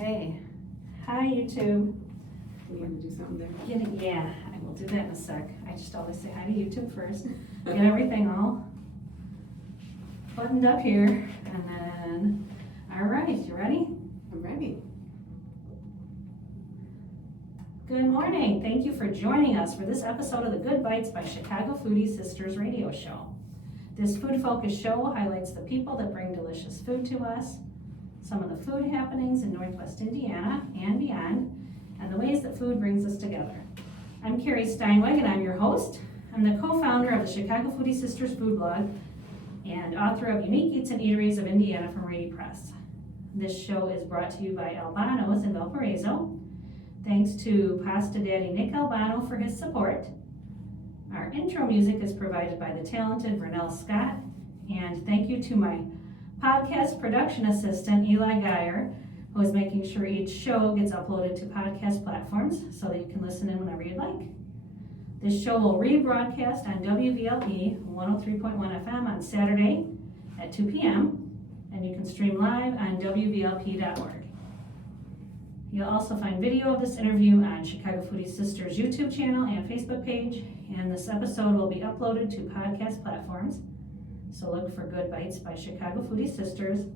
Okay. Hi, YouTube. You want to do something there? Yeah, I will do that in a sec. I just always say hi to YouTube first. Get everything all buttoned up here, and then, all right, you ready? I'm ready. Good morning. Thank you for joining us for this episode of the Good Bites by Chicago Foodie Sisters radio show. This food-focused show highlights the people that bring delicious food to us, some of the food happenings in Northwest Indiana and beyond, and the ways that food brings us together. I'm Carrie Steinweg, and I'm your host. I'm the co-founder of the Chicago Foodie Sisters food blog and author of Unique Eats and Eateries of Indiana from Rady Press. This show is brought to you by Albano's in Valparaiso. Thanks to Pasta Daddy Nick Albano for his support. Our intro music is provided by the talented Vernell Scott, and thank you to my podcast production assistant, Eli Geyer, who is making sure each show gets uploaded to podcast platforms so that you can listen in whenever you'd like. This show will rebroadcast on WVLP 103.1 FM on Saturday at 2 p.m., and you can stream live on WVLP.org. You'll also find video of this interview on Chicago Foodie Sisters YouTube channel and Facebook page, and this episode will be uploaded to podcast platforms. So look for Good Bites by Chicago Foodie Sisters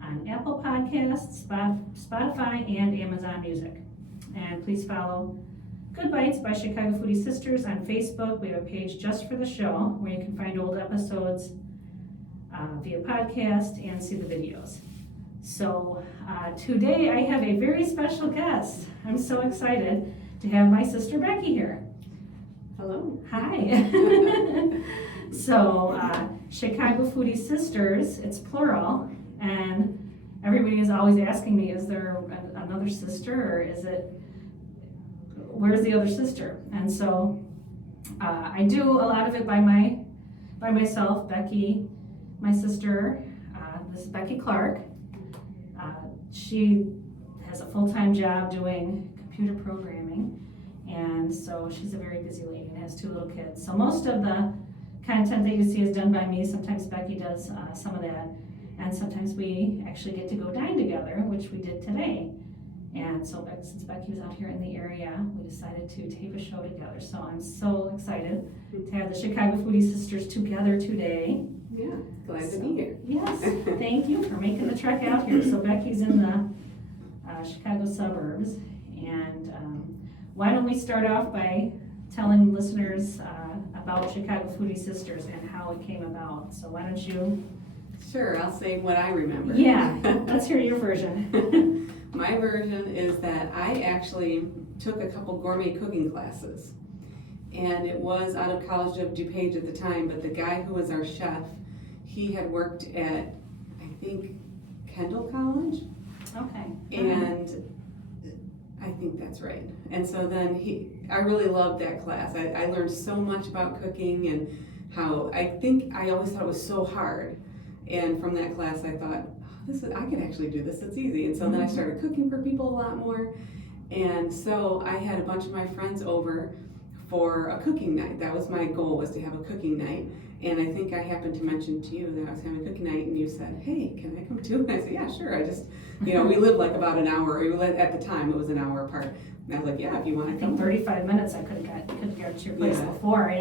on Apple Podcasts, Spotify, and Amazon Music. And please follow Good Bites by Chicago Foodie Sisters on Facebook. We have a page just for the show where you can find old episodes via podcast and see the videos. So today I have a very special guest. I'm so excited to have my sister Becky here. Hello. Hi. So Chicago Foodie Sisters, it's plural, and everybody is always asking me, is there another sister, or is it, where's the other sister? And so I do a lot of it by myself. Becky, my sister, this is Becky Clark. She has a full-time job doing computer programming, and so she's a very busy lady and has 2 little kids. So most of the content that you see is done by me. Sometimes Becky does some of that, and sometimes we actually get to go dine together, which we did today. And so since Becky was out here in the area, we decided to tape a show together. So I'm so excited to have the Chicago Foodie Sisters together today. Yeah, glad to be here. Yes, thank you for making the trek out here. So Becky's in the Chicago suburbs, and why don't we start off by telling listeners about Chicago Foodie Sisters and how it came about. So why don't you? Sure, I'll say what I remember. Yeah, let's hear your version. My version is that I actually took a couple gourmet cooking classes, and it was out of College of DuPage at the time, but the guy who was our chef, he had worked at, I think, Kendall College. Okay. And I think that's right. And so then I really loved that class. I learned so much about cooking and how I always thought it was so hard. And from that class I thought, I could actually do this, it's easy. And so then I started cooking for people a lot more. And so I had a bunch of my friends over for a cooking night. That was my goal, was to have a cooking night. And I think I happened to mention to you that I was having a cooking night, and you said, hey, can I come too? And I said, yeah, sure. I just, we lived like about an hour, at the time it was an hour apart. And I was like, yeah, if you want to come. In 35 minutes I could get to your place before,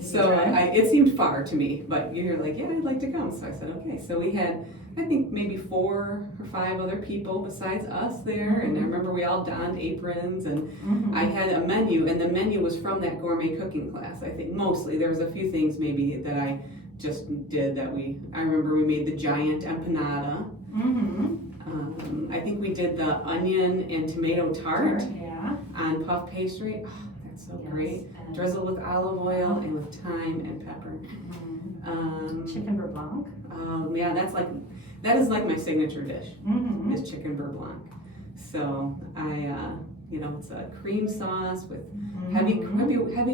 So it seemed far to me, but you're like, yeah, I'd like to come. So I said, okay. So we had, I think, maybe 4 or 5 other people besides us there. And I remember we all donned aprons, and I had a menu, and the menu was from that gourmet cooking class. I think mostly there was a few things maybe that I just did that I remember we made the giant empanada. I think we did the onion and tomato tart on puff pastry. Oh, that's so great. Drizzled with olive oil and with thyme and pepper. Chicken beurre blanc. Yeah, that is like my signature dish, is chicken beurre blanc. So it's a cream sauce with heavy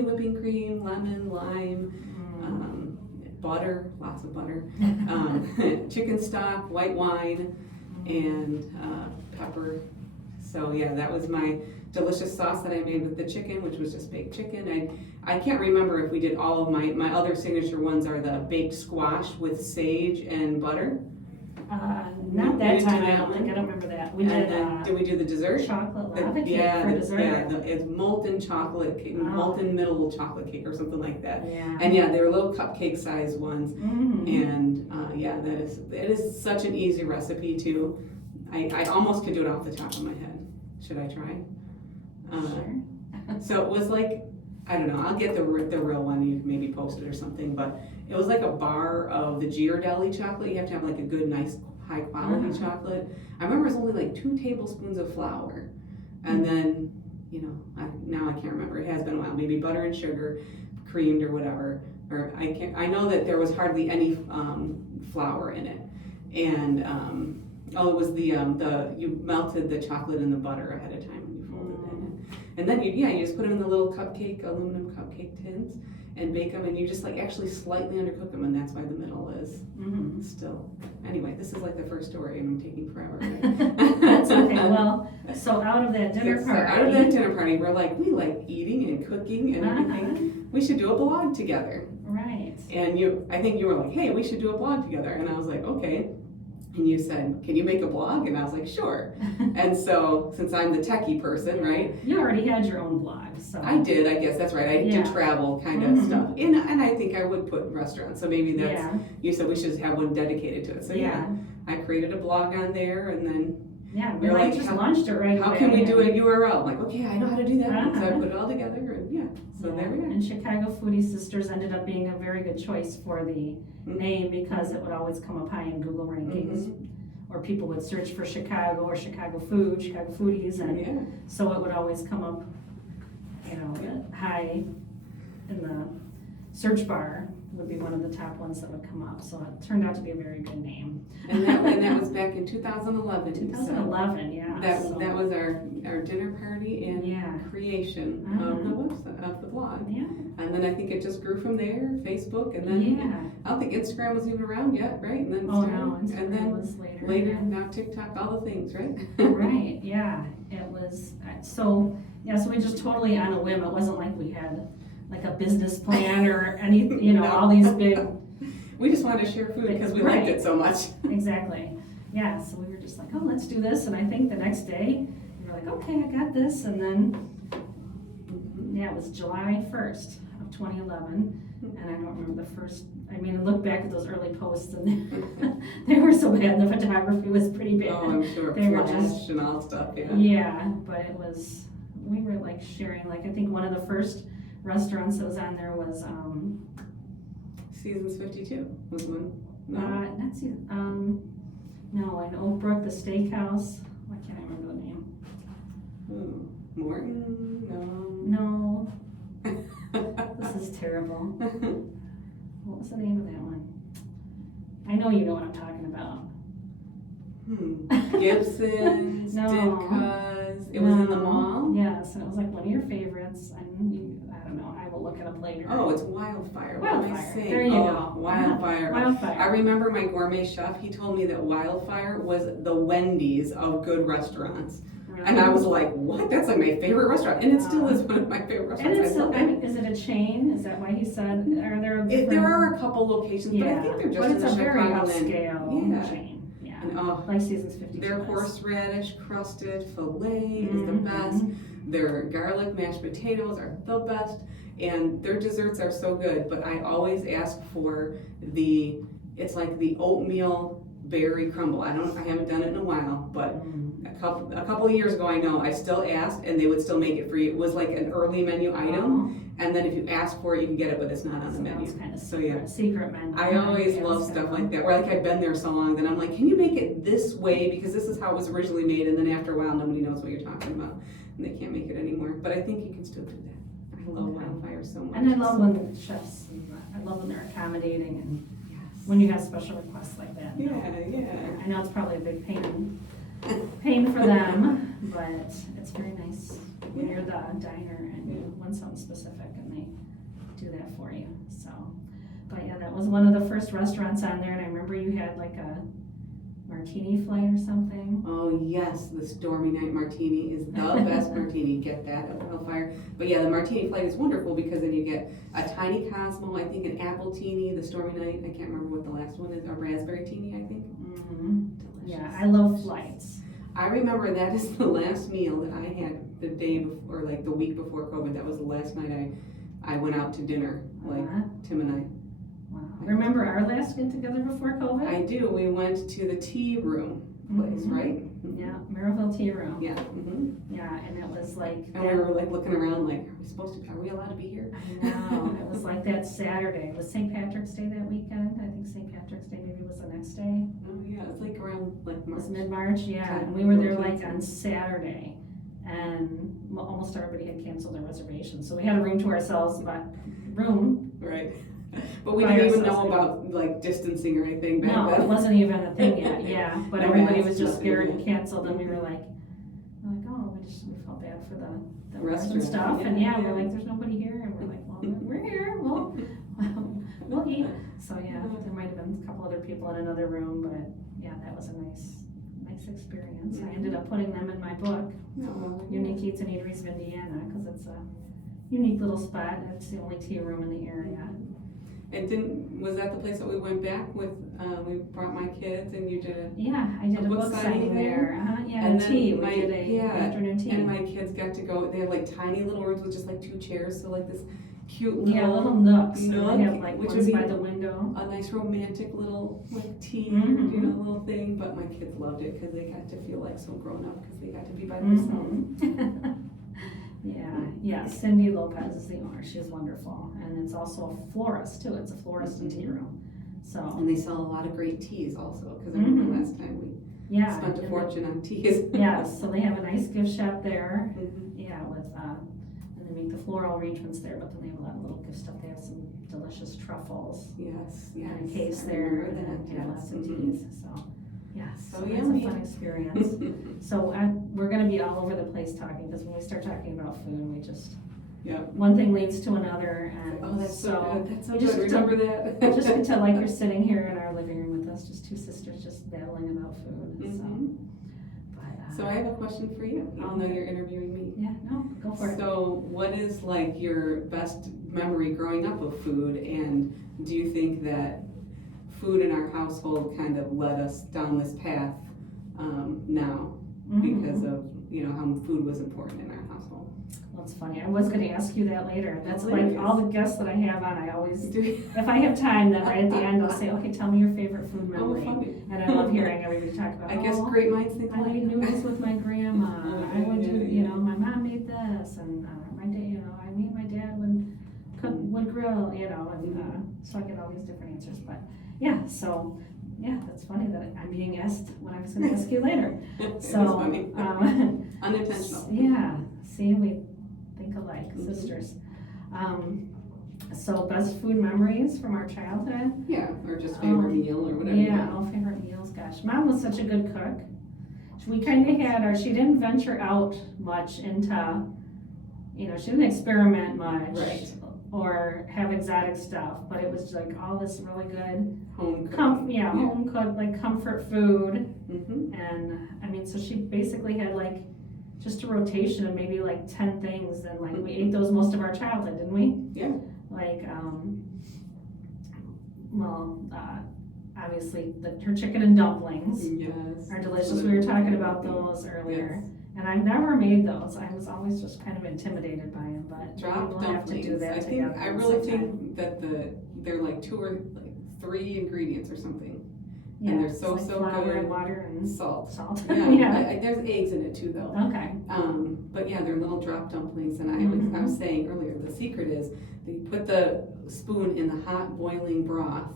whipping cream, lemon, lime, butter, lots of butter, chicken stock, white wine, and pepper. So yeah, that was my delicious sauce that I made with the chicken, which was just baked chicken. I can't remember if we did all of my other signature ones are the baked squash with sage and butter. Not We that didn't do time, I that don't one? think, I don't remember that. We And did, then, did we do the dessert? chocolate lava cake for dessert. It's molten chocolate cake, Oh. molten middle chocolate cake or something like that. Yeah. And yeah, they were little cupcake sized ones. Mhm. And yeah, it is such an easy recipe too. I almost could do it off the top of my head. Should I try? Sure. So it was like, I don't know, I'll get the real one, you can maybe post it or something, but it was like a bar of the Ghirardelli chocolate. You have to have like a good, nice, high quality chocolate. I remember it was only like 2 tablespoons of flour. And then, you know, now I can't remember, it has been a while, maybe butter and sugar, creamed or whatever. Or I know that there was hardly any flour in it. And, it was you melted the chocolate in the butter ahead of time when you folded that in. And then you just put them in the little aluminum cupcake tins and bake them, and you just like actually slightly undercook them, and that's why the middle is still. Anyway, this is like the first story, and I'm taking forever. Right? That's okay. Well, so out of that dinner party. So out of that dinner party, we're like, we like eating and cooking and everything. We should do a blog together. Right. And I think you were like, hey, we should do a blog together, and I was like, okay. And you said, can you make a blog? And I was like, sure. And so, since I'm the techie person, right? You already had your own blog, so. I did, I guess, that's right. I do travel kind of stuff. And I think I would put restaurants. So maybe that's, you said we should have one dedicated to it. So yeah, I created a blog on there, and then we like just launched it right away. How can we do a URL? I'm like, okay, I know how to do that. So I put it all together, and so there we are. And Chicago Foodie Sisters ended up being a very good choice for the name, because it would always come up high in Google rankings, or people would search for Chicago or Chicago food, Chicago foodies, and so it would always come up, high in the search bar. Would be one of the top ones that would come up, so it turned out to be a very good name. And that was back in 2011. 2011, yeah. That was our dinner party and creation of the website, of the blog. Yeah. And then I think it just grew from there. Facebook, and then I don't think Instagram was even around yet, right? And then Instagram was later. Later, now TikTok, all the things, right? Right. Yeah. It was so we just totally on a whim. It wasn't like we had like a business plan or any, all these big. We just wanted to share food because we liked it so much. Exactly. Yeah, so we were just like, oh, let's do this. And I think the next day, we were like, okay, I got this. And then, it was July 1st of 2011. And I don't remember the first, I look back at those early posts, and they were so bad. The photography was pretty bad. Oh, I'm sure. They were just and all stuff, Yeah, but it was, we were like sharing, like I think one of the first restaurants that was on there was Seasons 52 was one. No, not Season. No, in Oak Brook, the steakhouse. Why can't I remember the name? Morton. No. This is terrible. What was the name of that one? I know you know what I'm talking about. Gibson's. No. Ditka's. It was in the mall. Yes, and it was like one of your favorites. I don't know. I will look it up later. Oh, it's Wildfire. Wildfire. There you go. Wildfire. Wildfire. I remember my gourmet chef. He told me that Wildfire was the Wendy's of good restaurants. Really? And I was like, what? That's like my favorite restaurant, and it still is one of my favorite restaurants. And it's is it a chain? Is that why he said? Are there? There are a couple locations, but I think they're just it's a very upscale chain. And like Seasons 52. Their horseradish crusted filet is the best. Their garlic mashed potatoes are the best, and their desserts are so good. But I always ask for it's like the oatmeal berry crumble. I haven't done it in a while, but a couple of years ago, I know I still asked, and they would still make it for you. It was like an early menu item, and then if you ask for it, you can get it, but it's not on the menu. It's kind of secret menu. I always love stuff like that. Or like I've been there so long, then I'm like, can you make it this way, because this is how it was originally made, and then after a while, nobody knows what you're talking about, and they can't make it anymore. But I think you can still do that. I love Wildfire so much. And I love when the chefs, I love when they're accommodating, and when you have special requests like that. Yeah. I know it's probably a big pain for them, but it's very nice when you're the diner and you want something specific and they do that for you. So, but yeah, that was one of the first restaurants on there, and I remember you had like a martini flight or something. Oh yes, the Stormy Night Martini is the best martini. Get that at Wildfire. But yeah, the martini flight is wonderful because then you get a tiny Cosmo, I think an apple teeny, the Stormy Night. I can't remember what the last one is. A raspberry teeny, I think. Yeah, I love flights. I remember that is the last meal that I had the day before, or like the week before COVID. That was the last night I went out to dinner, like Tim and I. Wow. Remember our last get together before COVID? I do. We went to the tea room place, right? Yeah, Maryville Tea Room. Yeah. Yeah, and it was like. And we were like looking around, like, are we allowed to be here? I know. It was like that Saturday. It was St. Patrick's Day that weekend. I think St. Patrick's Day maybe was the next day. Oh yeah, it's like around like It March. was mid-March, yeah. And we were there like on Saturday, and almost everybody had canceled their reservations. So we had a room to ourselves, but Right. But we didn't even know about like distancing or anything back then. No, it wasn't even a thing yet, yeah. But No everybody masks, was just scared nothing, and canceled, and we were like, oh, we felt bad for the restaurant Restaurant, stuff. yeah, And yeah. we're like, there's nobody here. And we're like, well, we're here. We'll eat. So yeah, there might have been a couple other people in another room, but yeah, that was a nice experience. I ended up putting them in my book, Unique Eats and Eateries of Indiana, because it's a unique little spot. It's the only tea room in the area. And was that the place that we went back with, we brought my kids and you did a... Yeah, I did a book signing there. Yeah, and tea. we did a afternoon tea. And my kids got to go, they have like tiny little rooms with just like 2 chairs, so like this cute little... little nooks. Nook, They have like which ones would be by the window. a nice romantic little like tea, little thing, but my kids loved it because they got to feel like so grown up because they got to be by themselves. Yeah, Cindy Lopez is the owner. She's wonderful. And it's also a florist too. It's a florist and tea room. So. And they sell a lot of great teas also, because I remember last time we spent a fortune on teas. Yes, so they have a nice gift shop there. Yeah, with, and they make the floral arrangements there, but then they have a lot of little gift stuff. They have some delicious truffles. Yes. And a case there. And lots of teas, so. Yeah, so it's a fun experience. So we're going to be all over the place talking, because when we start talking about food, we just one thing leads to another, and that's so good. That's so just good. Remember that. Just get to like you're sitting here in our living room with us, just 2 sisters just battling about food. So I have a question for you, even though you're interviewing me. Yeah, no, go for it. So what is like your best memory growing up of food, and do you think that food in our household kind of led us down this path now because of how food was important in our household? Well, it's funny. I was going to ask you that later. That's like all the guests that I have on. I always, if I have time, then right at the end I'll say, okay, tell me your favorite food memory. And I love hearing everybody talk about. I guess great minds think alike. I made noodles with my grandma. I would do, my mom made this, and my dad, I mean, my dad would grill, and so I get all these different answers, but. Yeah, so, that's funny that I'm being asked what I was going to ask you later. So, funny. Unintentional. Yeah, see, we think alike, sisters. So, best food memories from our childhood? Yeah, or just favorite meal or whatever. Yeah, favorite meals, gosh. Mom was such a good cook. We kind of had she didn't venture out much into, she didn't experiment much. Right. Or have exotic stuff, but it was like all this really good home cooked like comfort food. And I mean, so she basically had like just a rotation of maybe like 10 things, and like we ate those most of our childhood, didn't we? Yeah. Like obviously her chicken and dumplings are delicious. We were talking about those earlier. Yes. And I've never made those. I was always just kind of intimidated by them, but drop we'll dumplings. have to do that together. I really think that they're like 2 or 3 ingredients or something. Yeah, and they're so flour good. And water and salt. Yeah. There's eggs in it too, though. Okay. But yeah, they're little drop dumplings, and I was saying earlier, the secret is that you put the spoon in the hot boiling broth,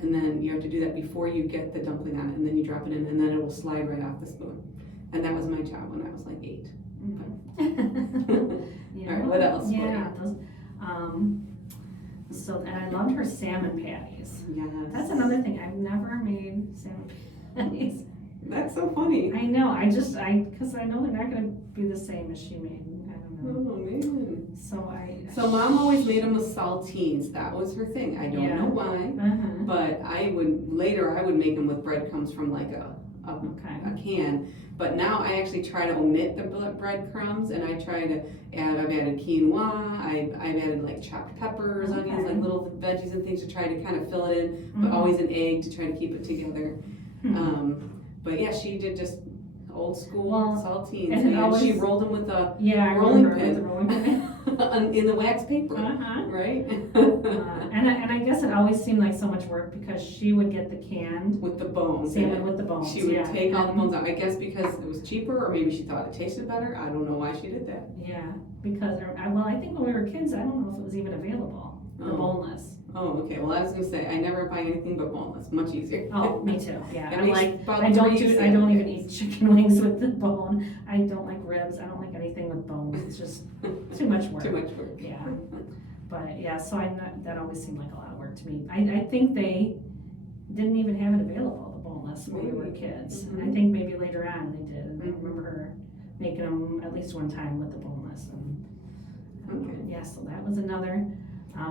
and then you have to do that before you get the dumpling on it, and then you drop it in, and then it will slide right off the spoon. And that was my job when I was like 8. All right, what else? Yeah, and I loved her salmon patties. Yes. That's another thing. I've never made salmon patties. That's so funny. I know. Because I know they're not going to be the same as she made. I don't know. Oh man. So Mom always made them with saltines. That was her thing. I don't know why, but I would make them with breadcrumbs from like a can. But now I actually try to omit the breadcrumbs, and I've added quinoa, I've added like chopped peppers, onions, like little veggies and things to try to kind of fill it in, but always an egg to try to keep it together. But yeah, she did just old school saltines, and and she rolled them with a I rolling remember pin. with the rolling pin. In the wax paper, Uh-huh. right? And I guess it always seemed like so much work because she would get the canned with the bones. salmon with the bones. She would take all the bones out. I guess because it was cheaper, or maybe she thought it tasted better. I don't know why she did that. Yeah, because I think when we were kids, I don't know if it was even available. The boneless. Oh, okay. Well, I was gonna say I never buy anything but boneless. Much easier. Oh, me too. Yeah, It I'm makes like about I don't even 3 eat chicken wings with the bone. I don't like ribs. I don't like anything with bones. It's just too much work. Too much work. Yeah, but yeah, so that always seemed like a lot of work to me. I think they didn't even have it available, the boneless, when we were kids. Mm-hmm. And I think maybe later on they did. And I remember her making them at least one time with the boneless. And yeah, so that was another.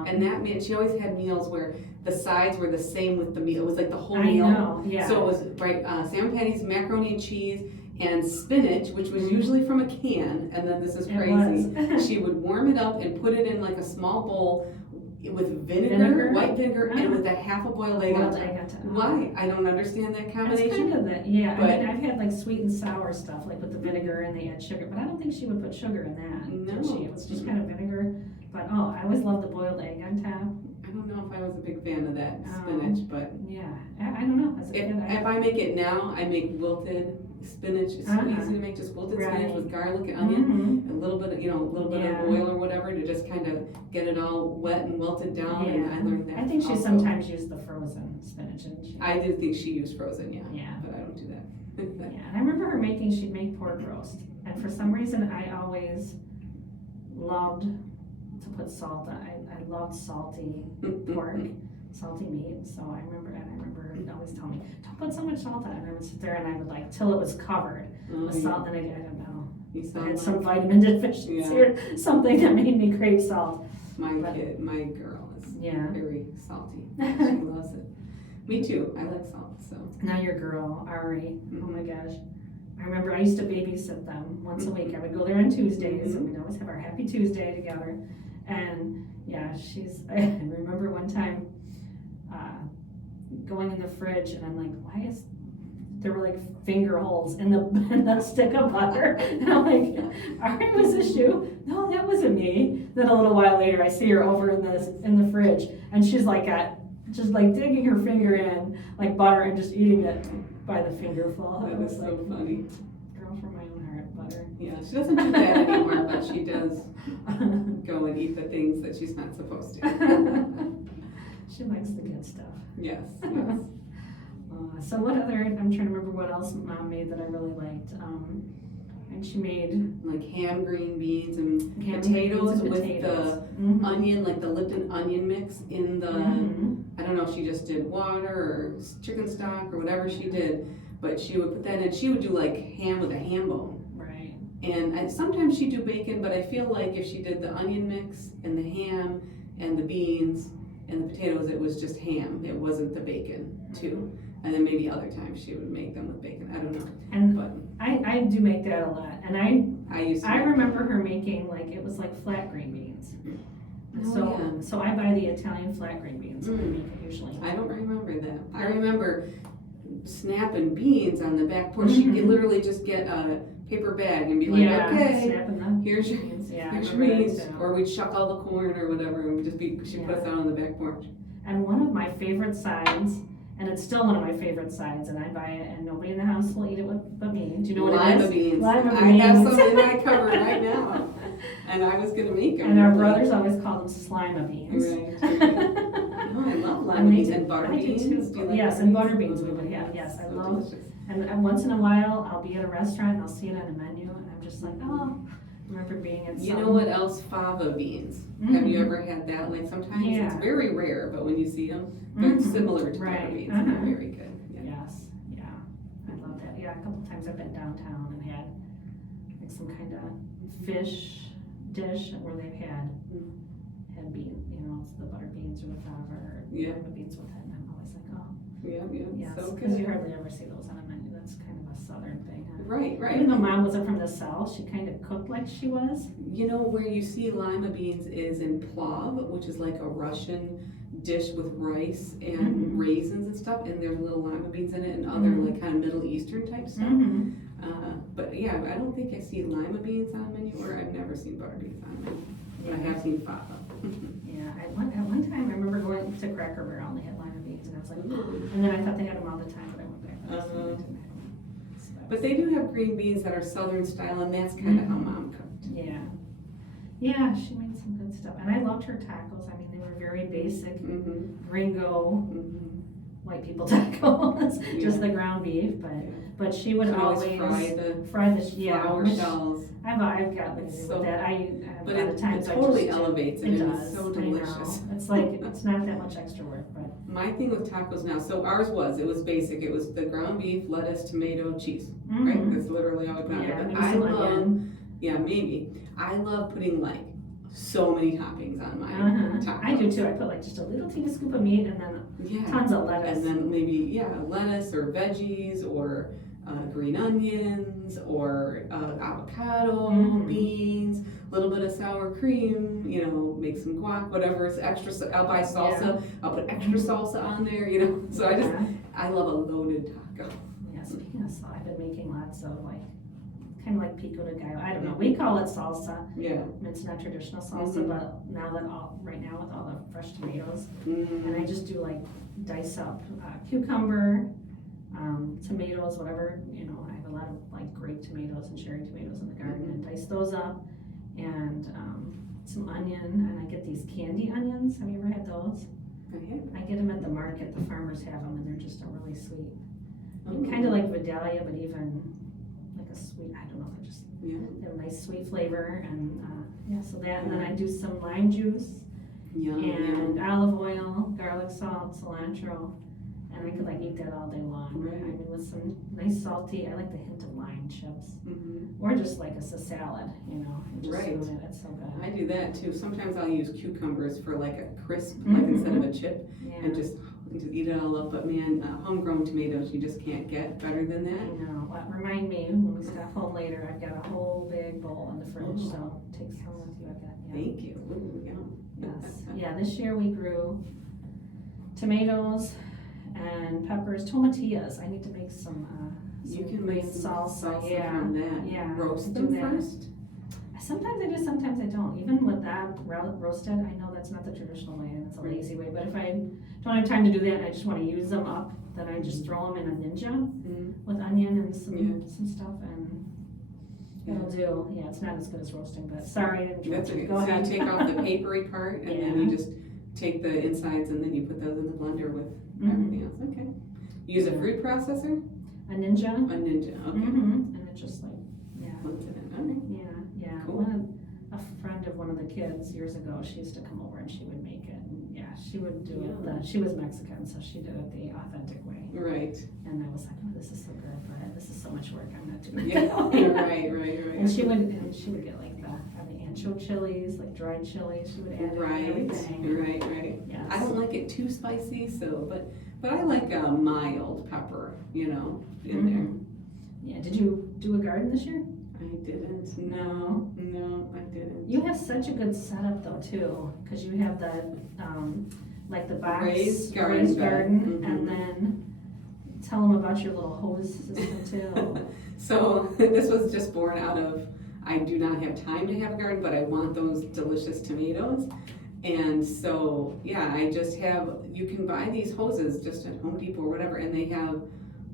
And that meant she always had meals where the sides were the same with the meal. It was like the whole meal. I know, yeah. So it was salmon patties, macaroni and cheese, and spinach, which was usually from a can. And then this is crazy. She would warm it up and put it in like a small bowl with vinegar, white vinegar, and with a half a boiled egg on top. Why? I don't understand that combination. It's kind of that, yeah. I mean, I've had like sweet and sour stuff, like with the vinegar and they add sugar, but I don't think she would put sugar in that. No. Did she? It was just kind of vinegar. But I always loved the boiled egg on top. I don't know if I was a big fan of that spinach, but yeah, I don't know. As a kid, if I make it now, I make wilted spinach. It's so easy to make, just wilted spinach with garlic and onion, a little bit of oil or whatever to just kind of get it all wet and wilted down. Yeah. And I learned that. I think she sometimes used the frozen spinach, didn't she? I do think she used frozen, yeah, but I don't do that. Yeah, and I remember her she'd make pork roast, and for some reason I always loved to put salt on. I loved salty pork, salty meat. So I remember always telling me, don't put so much salt on it. And I would sit there and I would like till it was covered with salt. And then I don't know. I had some vitamin deficiency or something that made me crave salt. My girl is very salty. She loves it. Me too. I like salt. So now your girl Ari. Oh my gosh. I remember I used to babysit them once a week. I would go there on Tuesdays, and we'd always have our Happy Tuesday together. And yeah, I remember one time going in the fridge, and I'm like, there were like finger holes in the stick of butter. And I'm like, Ari, was this you? No, that wasn't me. Then a little while later, I see her over in the fridge, and she's like just like digging her finger in like butter and just eating it by the fingerful. That was so funny. Girl from my own heart, butter. Yeah, she doesn't do that anymore, but she does go and eat the things that she's not supposed to. She likes the good stuff. Yes. So what other, I'm trying to remember what else Mom made that I really liked. And she made like ham, green beans, and potatoes with the onion, like the Lipton onion mix in the, I don't know if she just did water or chicken stock or whatever she did, but she would put that in. She would do like ham with a ham bone. Right. And sometimes she'd do bacon, but I feel like if she did the onion mix and the ham and the beans and the potatoes, it was just ham. It wasn't the bacon too. And then maybe other times she would make them with bacon. I don't know. But I do make that a lot. And I remember her making it was like flat green beans. So I buy the Italian flat green beans and I make it usually. I don't remember that. I remember snapping beans on the back porch. She could literally just get a paper bag and be like, okay, here's your beans. Or we'd shuck all the corn or whatever, and she'd put us out on the back porch. And one of my favorite sides, and it's still one of my favorite sides, and I buy it, and nobody in the house will eat it but me. Do you know what Lima it is? Beans. Lima beans. I have some in my cupboard right now, and I was gonna make them. And our brothers always call them slima beans. Right. Oh, I love lima beans and butter beans. Yes, and butter beans we would have. Yes, I love. Delicious. And once in a while, I'll be at a restaurant and I'll see it on a menu, and I'm just like, oh. I remember being at You know what else? Fava beans. Have you ever had that? Like sometimes it's very rare, but when you see them, they're similar to butter beans. And they're very good. Yes, yeah, I love that. Yeah, a couple times I've been downtown and had like some kind of fish dish where they've had bean, it's the butter beans or the fava or lima beans with it, and I'm always like, oh. Yeah, so because you hardly ever see those on a menu. That's kind of a southern thing, huh? Right. Even though Mom wasn't from the South, she kind of cooked like she was. You know where you see lima beans is in plov, which is like a Russian dish with rice and raisins and stuff, and there's little lima beans in it and other like kind of Middle Eastern type stuff. But yeah, I don't think I see lima beans on the menu, or I've never seen butter beans on the menu. But I have seen fava. Yeah, at one time I remember going to Cracker Barrel and they had lima beans, and I was like, and then I thought they had them all the time, but I went back. And I didn't have them. But they do have green beans that are Southern style, and that's kind of how Mom cooked. Yeah. Yeah, she made some good stuff. And I loved her tacos. I mean, they were very basic, gringo, white people tacos, just the ground beef. But she would always fry the flour shells. I've got to do with that. But it totally elevates it. It's so delicious. It's like, it's not that much extra work. But my thing with tacos now, so ours it was basic. It was the ground beef, lettuce, tomato, cheese. Right? That's literally how I put it. But I love putting like so many toppings on my tacos. I do too. I put like just a little teeny scoop of meat and then tons of lettuce. And then maybe, lettuce or veggies or green onions or avocado, beans, a little bit of sour cream, make some guac, whatever is extra. I'll buy salsa. I'll put extra salsa on there, So I love a loaded taco. Yeah, speaking of salsa, I've been making lots of kind of like pico de gallo. I don't know. We call it salsa. Yeah. It's not traditional salsa, but right now with all the fresh tomatoes, and I just do dice up cucumber, tomatoes, whatever. I have a lot of grape tomatoes and cherry tomatoes in the garden, and dice those up, and some onion, and I get these candy onions. Have you ever had those? I get them at the market. The farmers have them, and they're just really sweet. Kind of like Vidalia, but even like a sweet. I don't know. They have a nice sweet flavor, and so that. And then I do some lime juice and olive oil, garlic salt, cilantro, and I could eat that all day long. Right. I mean, with some nice salty. I like the hint of lime chips, or just a salad. It's so good. I do that too. Sometimes I'll use cucumbers for a crisp, instead of a chip, and just eat it all up. But man, homegrown tomatoes, you just can't get better than that. I know. Well, remind me when we stop home later. I've got a whole big bowl in the fridge, so take some with you. Thank you. Ooh, yes. Yeah. This year we grew tomatoes and peppers, tomatillas. I need to make some you can green make some salsa. From that. Yeah. Roast them first. Sometimes I do, sometimes I don't. Even with that roasted, I know that's not the traditional way and it's a lazy way, but if I don't have time to do that and I just want to use them up, then I just throw them in a Ninja with onion and some stuff, and it'll do. Yeah, it's not as good as roasting, but sorry, I didn't That's okay. Go ahead. So you take off the papery part, and then you just take the insides, and then you put those in the blender with everything else. Okay. Use a fruit processor? A Ninja. A Ninja, okay. And it just Puts it in, okay. Yeah. Cool. A friend of one of the kids years ago, she used to come over and she would make it. And she would do it. She was Mexican, so she did it the authentic way. Right. And I was like, oh, this is so good, but this is so much work. I'm not doing it. Right. And she would get the ancho chilies, dried chilies. She would add everything. Right. Yes. I don't like it too spicy, but I like a mild pepper, in there. Yeah. Did you do a garden this year? I didn't. No, I didn't. You have such a good setup though too, because you have the the box raised garden, and then tell them about your little hose system too. So this was just born out of, I do not have time to have a garden, but I want those delicious tomatoes. And so, I just you can buy these hoses just at Home Depot or whatever, and they have,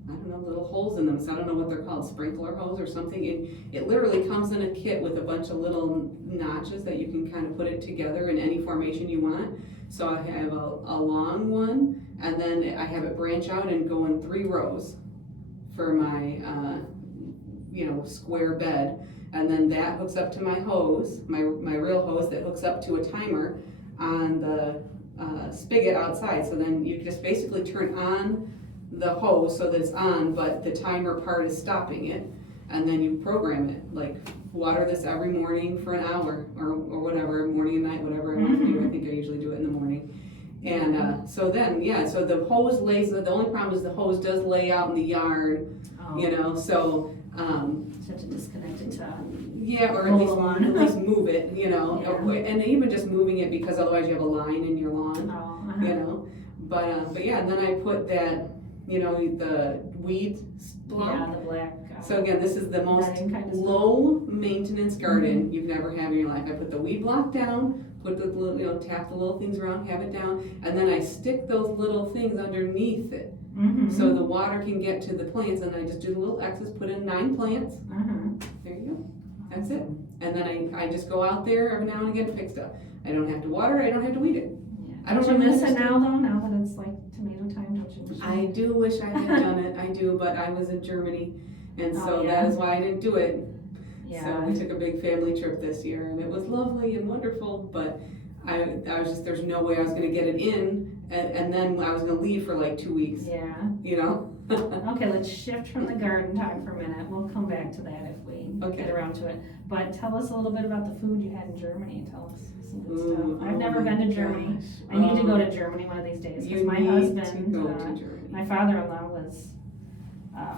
I don't know, little holes in them, so I don't know what they're called, sprinkler hose or something. And it literally comes in a kit with a bunch of little notches that you can kind of put it together in any formation you want. So I have a long one, and then I have it branch out and go in 3 rows for my, square bed. And then that hooks up to my hose, my real hose that hooks up to a timer on the spigot outside. So then you just basically turn on the hose so that it's on, but the timer part is stopping it, and then you program it, water this every morning for an hour or whatever, morning and night, whatever I want to do. I think I usually do it in the morning. And so the hose lays, the only problem is the hose does lay out in the yard, so you have to disconnect it to or at least move it, and even just moving it, because otherwise you have a line in your lawn. you know. But yeah, and then I put that, you know, the weed block. Yeah, the black. So again, this is the most kind of low maintenance garden you've never had in your life. I put the weed block down, put the little, you know, tap the little things around, have it down, and then I stick those little things underneath it. So the water can get to the plants, and I just do the little X's, put in 9 plants. There you go. That's it. And then I just go out there every now and again to pick stuff. I don't have to water it, I don't have to weed it. I don't really miss it now though, now that it's like tomato time, don't you wish? I do wish I had done it, I do, but I was in Germany, and so yeah. that is why I didn't do it. Yeah. So we took a big family trip this year, and it was lovely and wonderful, but I was just, there's no way I was gonna get it in, and then I was gonna leave for like 2 weeks. Yeah. You know? Okay, let's shift from the garden talk for a minute. We'll come back to that if we get around to it. But tell us a little bit about the food you had in Germany. Tell us some good stuff. I've never been to Germany. Gosh. I need to go to Germany one of these days because my husband, to go to Germany. my father-in-law was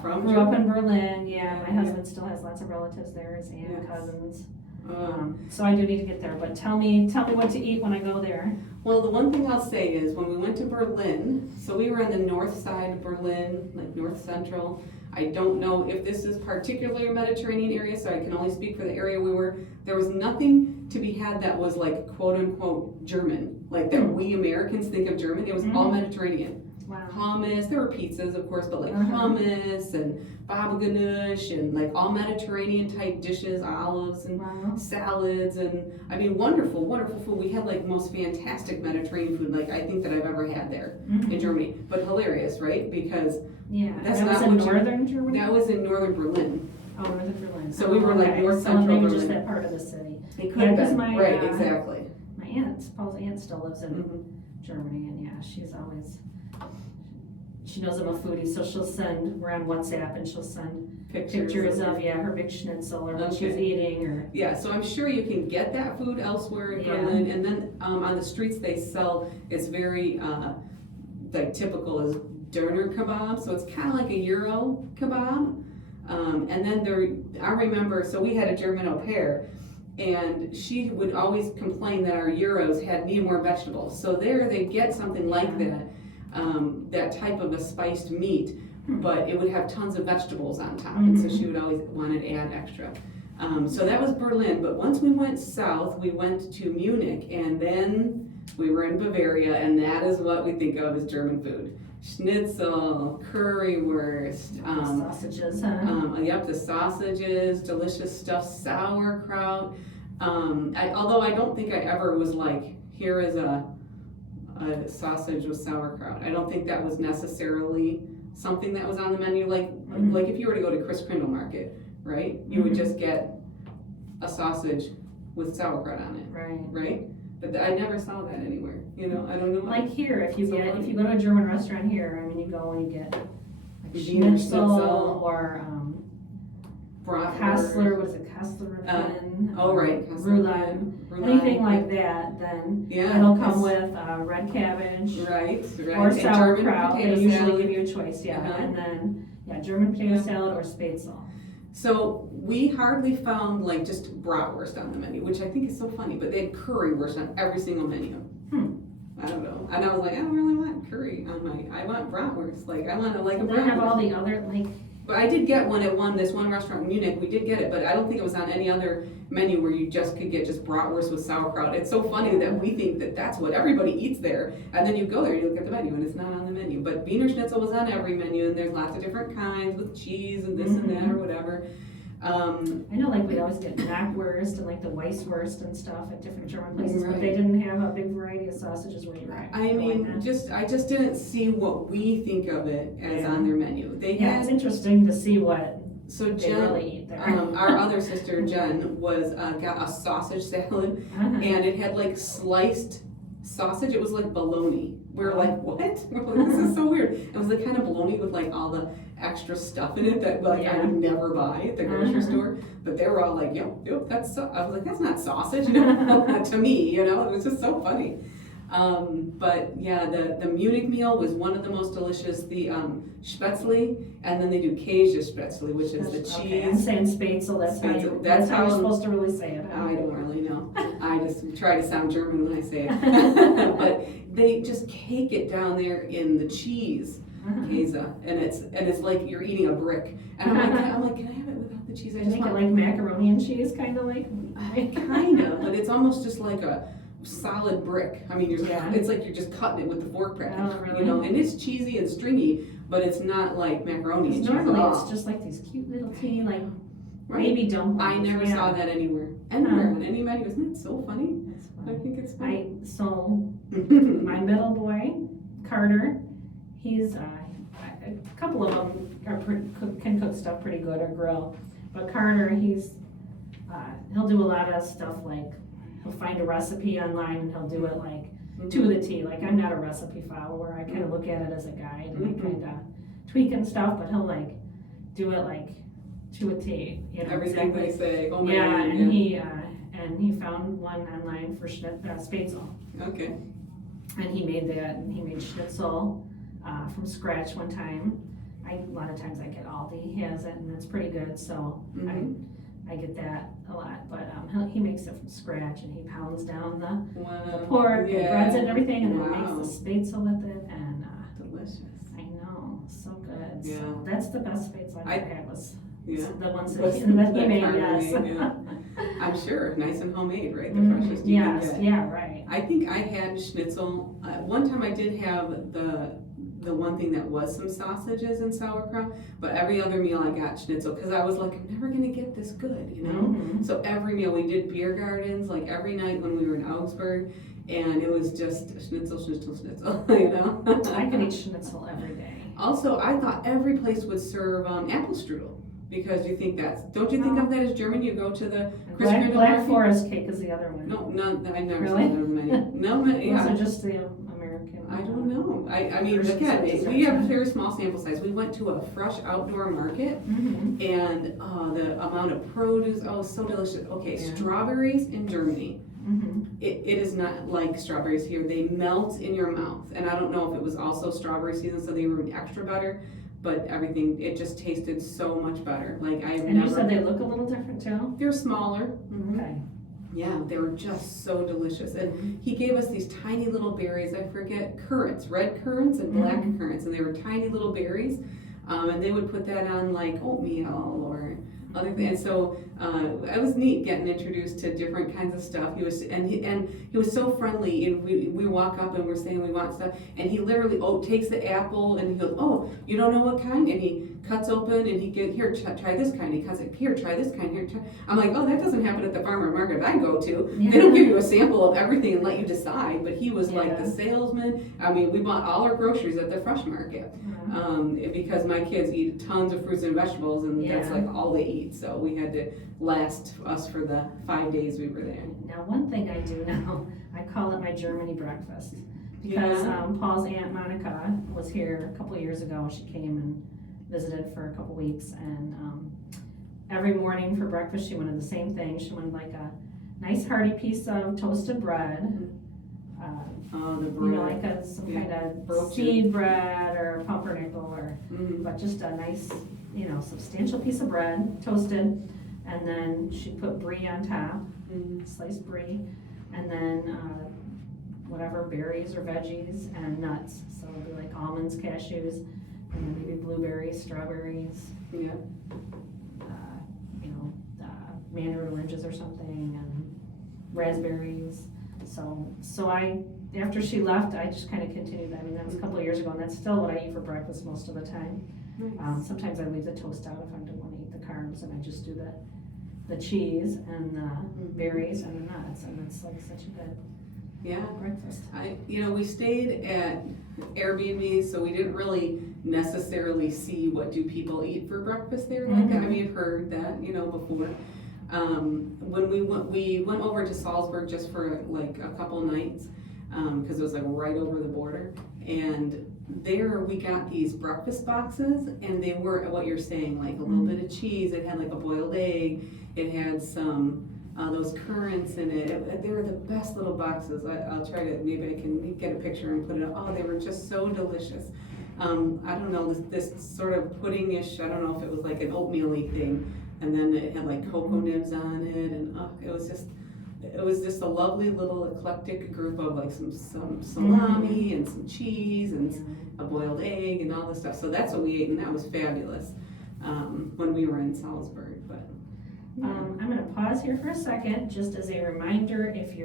From grew up in Germany? Berlin. Yeah, Yeah, my husband still has lots of relatives there, his aunt, Yes. cousins. Um, So I do need to get there. But tell me what to eat when I go there. Well, the one thing I'll say is when we went to Berlin, so we were on the north side of Berlin, like north central. I don't know if this is particularly a Mediterranean area, so I can only speak for the area we were. There was nothing to be had that was like quote unquote German, like that we Americans think of German. It was all Mediterranean. Wow. Hummus, there were pizzas of course, but like Uh-huh. hummus and baba ganoush and like all Mediterranean type dishes, olives and Wow. salads, and I mean wonderful, wonderful food. We had like most fantastic Mediterranean food, like I think that I've ever had there in Germany. But hilarious, right? Because Yeah, That's that was not in what you- northern Germany? that was in northern Berlin. Oh, northern Berlin. So we were like okay. north So central maybe just Berlin. that part of the city. It could Yeah, have 'cause been, my, right, uh, exactly. My aunt, Paul's aunt still lives in Mhm. Germany, and yeah, she's always, she knows I'm a foodie, so she'll send, we're on WhatsApp, and she'll send pictures of, her big schnitzel, or what she's Okay. eating, or, Yeah, so I'm sure you can get that food elsewhere in Yeah. Berlin, and then on the streets they sell, it's very like typical is doner kebab, so it's kind of like a Euro kebab. And then I remember, so we had a German au pair, and she would always complain that our Euros need more vegetables. So there they get something like that, that type of a spiced meat, but it would have tons of vegetables on top, and so she would always want to add extra. So that was Berlin, but once we went south, we went to Munich, and then we were in Bavaria, and that is what we think of as German food. Schnitzel, currywurst, sausages, huh? yep, the sausages, delicious stuffed sauerkraut. Although I don't think I ever was like, here is a sausage with sauerkraut. I don't think that was necessarily something that was on the menu. Like if you were to go to Chris Crindle Market, right? You would just get a sausage with sauerkraut on it, Right. right? But I never saw that anywhere. You know, I don't know. Like here, if you So go funny. to a German restaurant here, I mean, you go and you get like Wiener schnitzel, schnitzel, or bratwurst. Kassler, what is it, Kassler Rippin? Oh right, Roulade. Anything like that, then Yeah, it'll come it's- with red cabbage right, or and sauerkraut. German They potato usually salad. give you a choice, Uh-huh. and then German potato salad or spätzle. So we hardly found like just bratwurst on the menu, which I think is so funny. But they had currywurst on every single menu. I don't know, and I was like, I don't really want curry on I want bratwurst. Like I want to like a They have all bratwurst. the other like. But I did get one at this one restaurant in Munich. We did get it, but I don't think it was on any other menu where you just could get just bratwurst with sauerkraut. It's so funny that we think that that's what everybody eats there, and then you go there and you look at the menu and it's not on the menu. But Wiener Schnitzel was on every menu, and there's lots of different kinds with cheese and this and that or whatever. I know, like we always get knackwurst and like the Weisswurst and stuff at different German places, but Right. they didn't have a big variety of sausages where you're at. I mean, I just didn't see what we think of it as Yeah. on their menu. They Yeah, had it's interesting to see what so they Jen, really eat there. our other sister Jen was got a sausage salad, and it had like sliced sausage. It was like bologna. We were like, what? We're like, this is so weird. It was like kind of bologna with like all the extra stuff in it that like I would never buy at the grocery store. But they were all like, yep, that's. I was like, that's not sausage. No, to me, you know, it was just so funny. But yeah, the Munich meal was one of the most delicious. The Spätzle, and then they do Käse Spätzle, which is the Okay, I'm cheese. saying Spätzle, that's Spätzle, that's how you're how- supposed to really say it. Huh? I don't really know. I just try to sound German when I say it. But they just cake it down there in the cheese, Käse, and it's like you're eating a brick. And I'm like, can I have it without the cheese? I I just make it want like macaroni and cheese, kind of like. kind of, but it's almost just like a solid brick. I mean, Yeah. it's like you're just cutting it with the fork practically, Oh, really? you know. And it's cheesy and stringy, but it's not like macaroni and cheese. Normally at all. it's just like these cute little teeny like Right. baby dumplings. I never Yeah. saw that anywhere on any menu. Isn't that so funny? That's I funny. think it's funny. So my middle boy, Carter, he's a couple of them can cook stuff pretty good or grill, but Carter, he'll do a lot of stuff like he'll find a recipe online and he'll do it like to the T. Like I'm not a recipe follower. I kind of look at it as a guide and I kind of tweak and stuff, but he'll like do it like to a T. You know Everything exactly. they say. Oh my Yeah, God, and he found one online for Spätzle. Okay. And he made that, and he made schnitzel from scratch one time. A lot of times I get Aldi, he has it, and it's pretty good, so I get that a lot. But he makes it from scratch, and he pounds down the Wow. pork and breads it and everything, and Wow. then makes the Spätzle with it, and Delicious. I know, so good. Yeah. So that's the best Spätzle I ever had was Yeah. the ones Was that he made, Carter yes. made, yeah. I'm sure, nice and homemade, right? The freshest you can Yes, get. yeah, right. I think I had schnitzel. One time I did have the one thing that was some sausages and sauerkraut, but every other meal I got schnitzel because I was like, I'm never gonna get this good, you know? So every meal we did beer gardens, like every night when we were in Augsburg, and it was just schnitzel, you know? I can eat schnitzel every day. Also, I thought every place would serve apple strudel. Because you think don't you think of that as German? You go to the Black Forest cake is the other one. No, I've never Really? seen that many. No, yeah. Those are just the American. I don't know. I mean, Versions again, of we have a desserts. very small sample size. We went to a fresh outdoor market, and the amount of produce, so delicious. Okay, Yeah. strawberries in Germany. It is not like strawberries here. They melt in your mouth, and I don't know if it was also strawberry season, so they were extra better. But everything, it just tasted so much better. Like And you said they look a little different too? They're smaller. Okay. Yeah, they were just so delicious. And he gave us these tiny little berries, I forget, currants, red currants and black currants. And they were tiny little berries. And they would put that on like oatmeal or other things. And so it was neat getting introduced to different kinds of stuff. He was so friendly. And we walk up and we're saying we want stuff. And he literally takes the apple and he goes, oh, you don't know what kind? And he cuts open and he goes, here, try this kind. He cuts it, here, try this kind. Here, try. I'm like, oh, that doesn't happen at the farmer market I go to. Yeah. They don't give you a sample of everything and let you decide. But he was like the salesman. I mean, we bought all our groceries at the fresh market. Because my kids eat tons of fruits and vegetables and that's like all they eat. So we had to last us for the 5 days we were there. Now, one thing I do now, I call it my Germany breakfast. Because Paul's Aunt Monica was here a couple of years ago. She came and visited for a couple weeks. And every morning for breakfast, she wanted the same thing. She wanted like a nice hearty piece of toasted bread. The bread. You know, like some kind of seed bread or pumpernickel but just a nice, substantial piece of bread, toasted, and then she put brie on top, sliced brie, and then whatever berries or veggies and nuts. So it'll be like almonds, cashews, and then maybe blueberries, strawberries, mandarin oranges or something, and raspberries. So after she left, I just kind of continued. I mean, that was a couple of years ago, and that's still what I eat for breakfast most of the time. Nice. Sometimes I leave the toast out if I don't want to eat the carbs, and I just do the cheese and the berries and the nuts, and it's like such a good breakfast. We stayed at Airbnb, so we didn't really necessarily see what do people eat for breakfast there like that. I mean, we've heard that, before. When we went over to Salzburg just for like a couple nights, because it was like right over the border, and there we got these breakfast boxes, and they were what you're saying, like a little bit of cheese. It had like a boiled egg. It had some those currants in it. They were the best little boxes. I'll try to, maybe I can get a picture and put it up. Oh, they were just so delicious. I don't know, this sort of pudding-ish, I don't know if it was like an oatmeal-y thing, and then it had like cocoa nibs on it, and it was just a lovely little eclectic group of like some salami and some cheese and a boiled egg and all this stuff. So that's what we ate, and that was fabulous when we were in Salzburg. But I'm going to pause here for a second, just as a reminder, if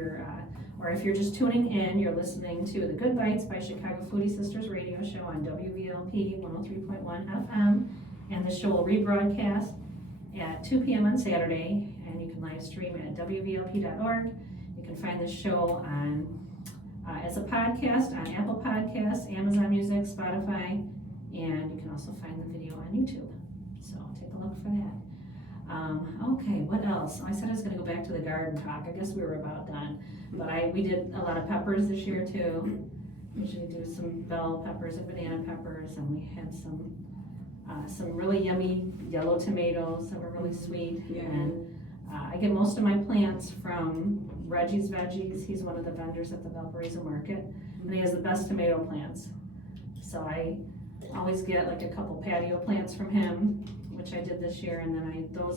you're just tuning in, you're listening to the Good Bites by Chicago Foodie Sisters radio show on WVLP 103.1 FM, and the show will rebroadcast at 2 p.m. on Saturday, and you can live stream at WVLP.org. You can find the show on as a podcast on Apple Podcasts, Amazon Music, Spotify, and you can also find the video on YouTube. So take a look for that. Okay, what else? I said I was going to go back to the garden talk. I guess we were about done. But we did a lot of peppers this year too. Usually do some bell peppers and banana peppers, and we had some really yummy yellow tomatoes that were really sweet. Yeah. And I get most of my plants from Reggie's Veggies. He's one of the vendors at the Valparaiso Market, and he has the best tomato plants. So I always get like a couple patio plants from him, which I did this year, and then I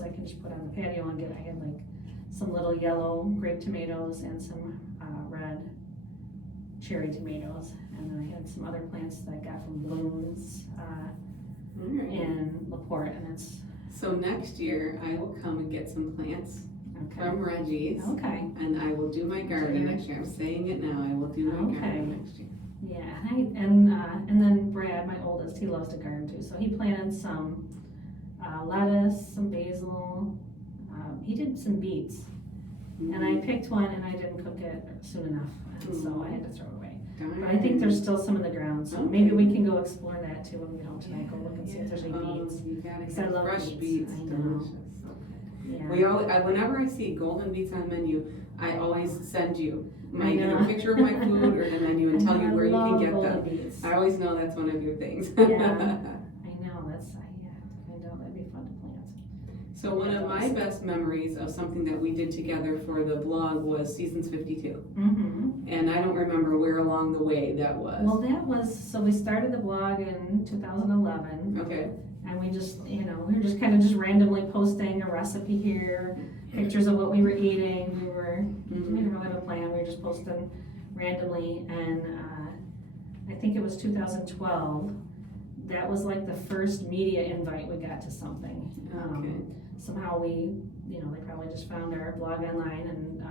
can just put on the patio and I had like some little yellow grape tomatoes and some red cherry tomatoes, and then I had some other plants that I got from Blooms in LaPorte, and it's so next year I will come and get some plants from Reggie's. Okay. And I will do my garden next year. I'm saying it now. I will do my garden next year. Yeah, and then Brad, my oldest, he loves to garden too. So he planted some lettuce, some basil. He did some beets, and I picked one, and I didn't cook it soon enough, and so I had to throw it away. But I think there's still some in the ground, so maybe we can go explore that too when we get home tonight. Go look and see if there's any beets. You gotta I get love fresh beets. beets. I know. Delicious. Yeah. Whenever I see golden beets on the menu, I always send you either a picture of my food or the menu and tell you where you can get them. Beets. I always know that's one of your things. Yeah, I know. That's I know that'd be fun to plant. So one of my best memories of something that we did together for the blog was Seasons 52. Mm-hmm. And I don't remember where along the way that was. Well, so we started the blog in 2011. Okay. And we just, we were just kind of just randomly posting a recipe here, pictures of what we were eating. We didn't really have a plan. We were just posting randomly. And I think it was 2012. That was like the first media invite we got to something. Somehow they probably just found our blog online, and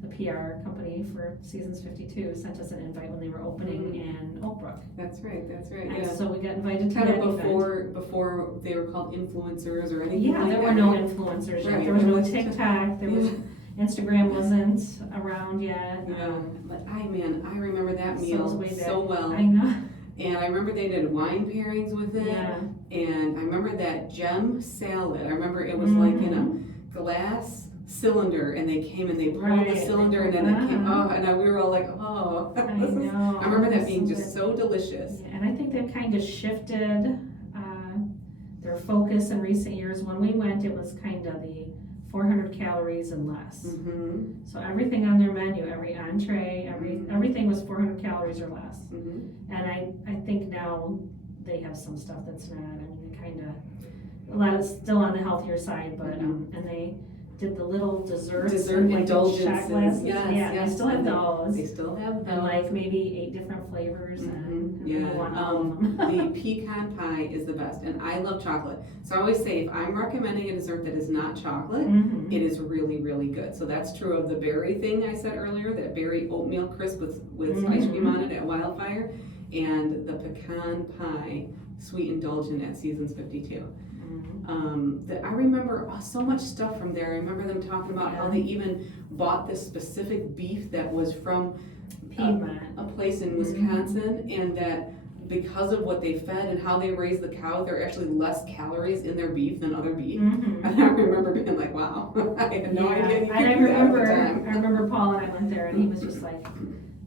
the PR company for Seasons 52 sent us an invite when they were opening in Oak Brook. That's right. And Yeah. so we got invited to Kind that of event. before they were called influencers or anything like that. Yeah, there were no influencers yet. Right. There was no TikTok. There was Instagram wasn't around yet. But I remember that So it meal was way so back. well. I know. And I remember they did wine pairings with it. Yeah. And I remember that gem salad. I remember it was like in a glass cylinder, and they came and they pulled the cylinder, and then it came. And we were all like, oh. I know. I remember that being just so delicious. Yeah, and I think that kind of shifted their focus in recent years. When we went, it was kind of the 400 calories and less. Mm-hmm. So everything on their menu, every entree, everything was 400 calories or less. Mm-hmm. And I think now they have some stuff that's not. I mean, they kind of, a lot is still on the healthier side, but and they did the little desserts and like indulgences. shot glasses. Yes. They still have those. They still have those. And like maybe 8 different flavors. And Yeah. you want all of them. The pecan pie is the best, and I love chocolate. So I always say, if I'm recommending a dessert that is not chocolate, it is really, really good. So that's true of the berry thing I said earlier, that berry oatmeal crisp with ice cream on it at Wildfire, and the pecan pie sweet indulgent at Seasons 52. I remember so much stuff from there. I remember them talking about how they even bought this specific beef that was from Piedmont. a place in Wisconsin, and that because of what they fed and how they raised the cows, there are actually less calories in their beef than other beef. And I remember being like, wow, I had no idea you could And I do that at the remember time. Paul and I went there, and he was just like,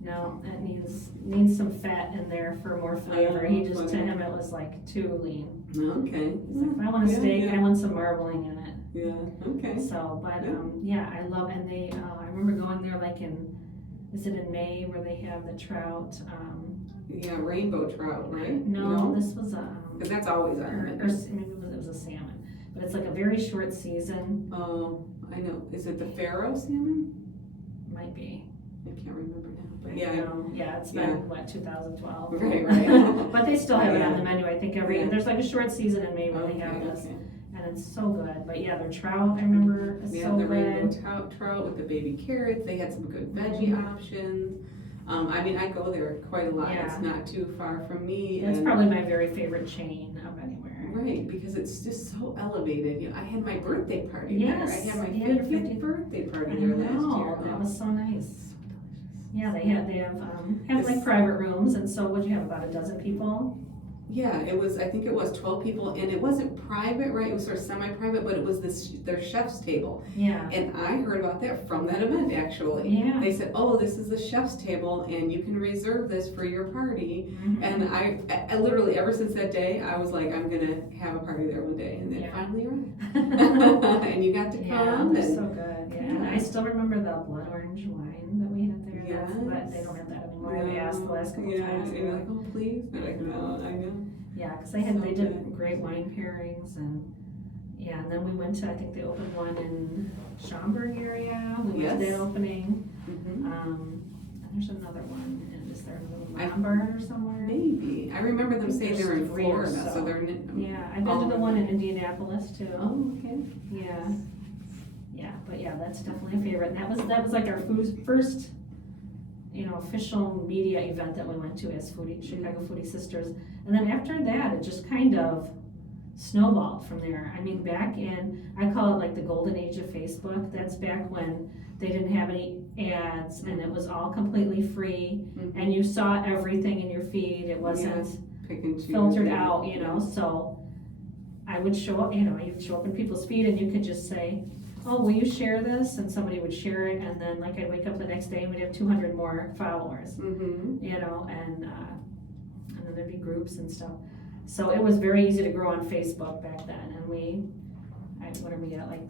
no, that needs some fat in there for more flavor. To him it was like too lean. Okay. He's like, if I want a steak, I want some marbling in it. Yeah, okay. So, but, I love, and they, I remember going there like is it in May where they have the trout, Yeah, rainbow trout, right? no, this was Because that's always on the or menu. maybe it was a salmon, but it's like a very short season, Oh, I know. Is it the Faro salmon? might be. I can't remember now. But It's been, what, 2012? Right. But they still have it on Yeah. the menu, I think there's like a short season in May where they have this, and it's so good. But yeah, their trout, I remember, is so the good. rainbow trout with the baby carrots. They had some good veggie options. I mean, I go there quite a lot. Yeah. It's not too far from me. It's probably my very favorite chain of anywhere. Right, because it's just so elevated. I had my birthday party Yes, there. I had my yeah, your 50th birthday party I there last know, year. that was so nice. Yeah, they have This- like private rooms, and so would you have about a dozen people? Yeah, I think it was 12 people, and it wasn't private, right? It was sort of semi-private, but it was their chef's table. Yeah. And I heard about that from that event, actually. Yeah. They said, oh, this is the chef's table, and you can reserve this for your party. Mhm. And I literally, ever since that day, I was like, I'm gonna have a party there one day, and it finally arrived. And you got to Yeah, come. they're and so good. Yeah, and I still remember the blood orange wine that we had there. Yes. But they don't have that anymore. We asked the last couple times. and you're like, oh, please. They're like, no, I know. Yeah, because So they did good. great wine pairings, and and then we went to, I think they opened one in Schaumburg area. We went to Yes. that opening. Mm-hmm. And there's another one, and is there another Lombard or somewhere? Maybe. I remember them saying they're in There's 3 or Florida, so so. they're in. Yeah, I've been to the one in Indianapolis too. Oh, okay. Yeah. Yeah, but yeah, that's definitely a favorite. And that was like our first, official media event that we went to as Chicago Foodie Sisters. And then after that, it just kind of snowballed from there. I mean, I call it like the golden age of Facebook. That's back when they didn't have any ads and it was all completely free, Mm-hmm. and you saw everything in your feed. It wasn't Pick and choose. filtered out, so I would show up, you'd show up in people's feed and you could just say, oh, will you share this? And somebody would share it, and then like I'd wake up the next day and we'd have 200 more followers, Mm-hmm. and then there'd be groups and stuff. So it was very easy to grow on Facebook back then, and what are we at, like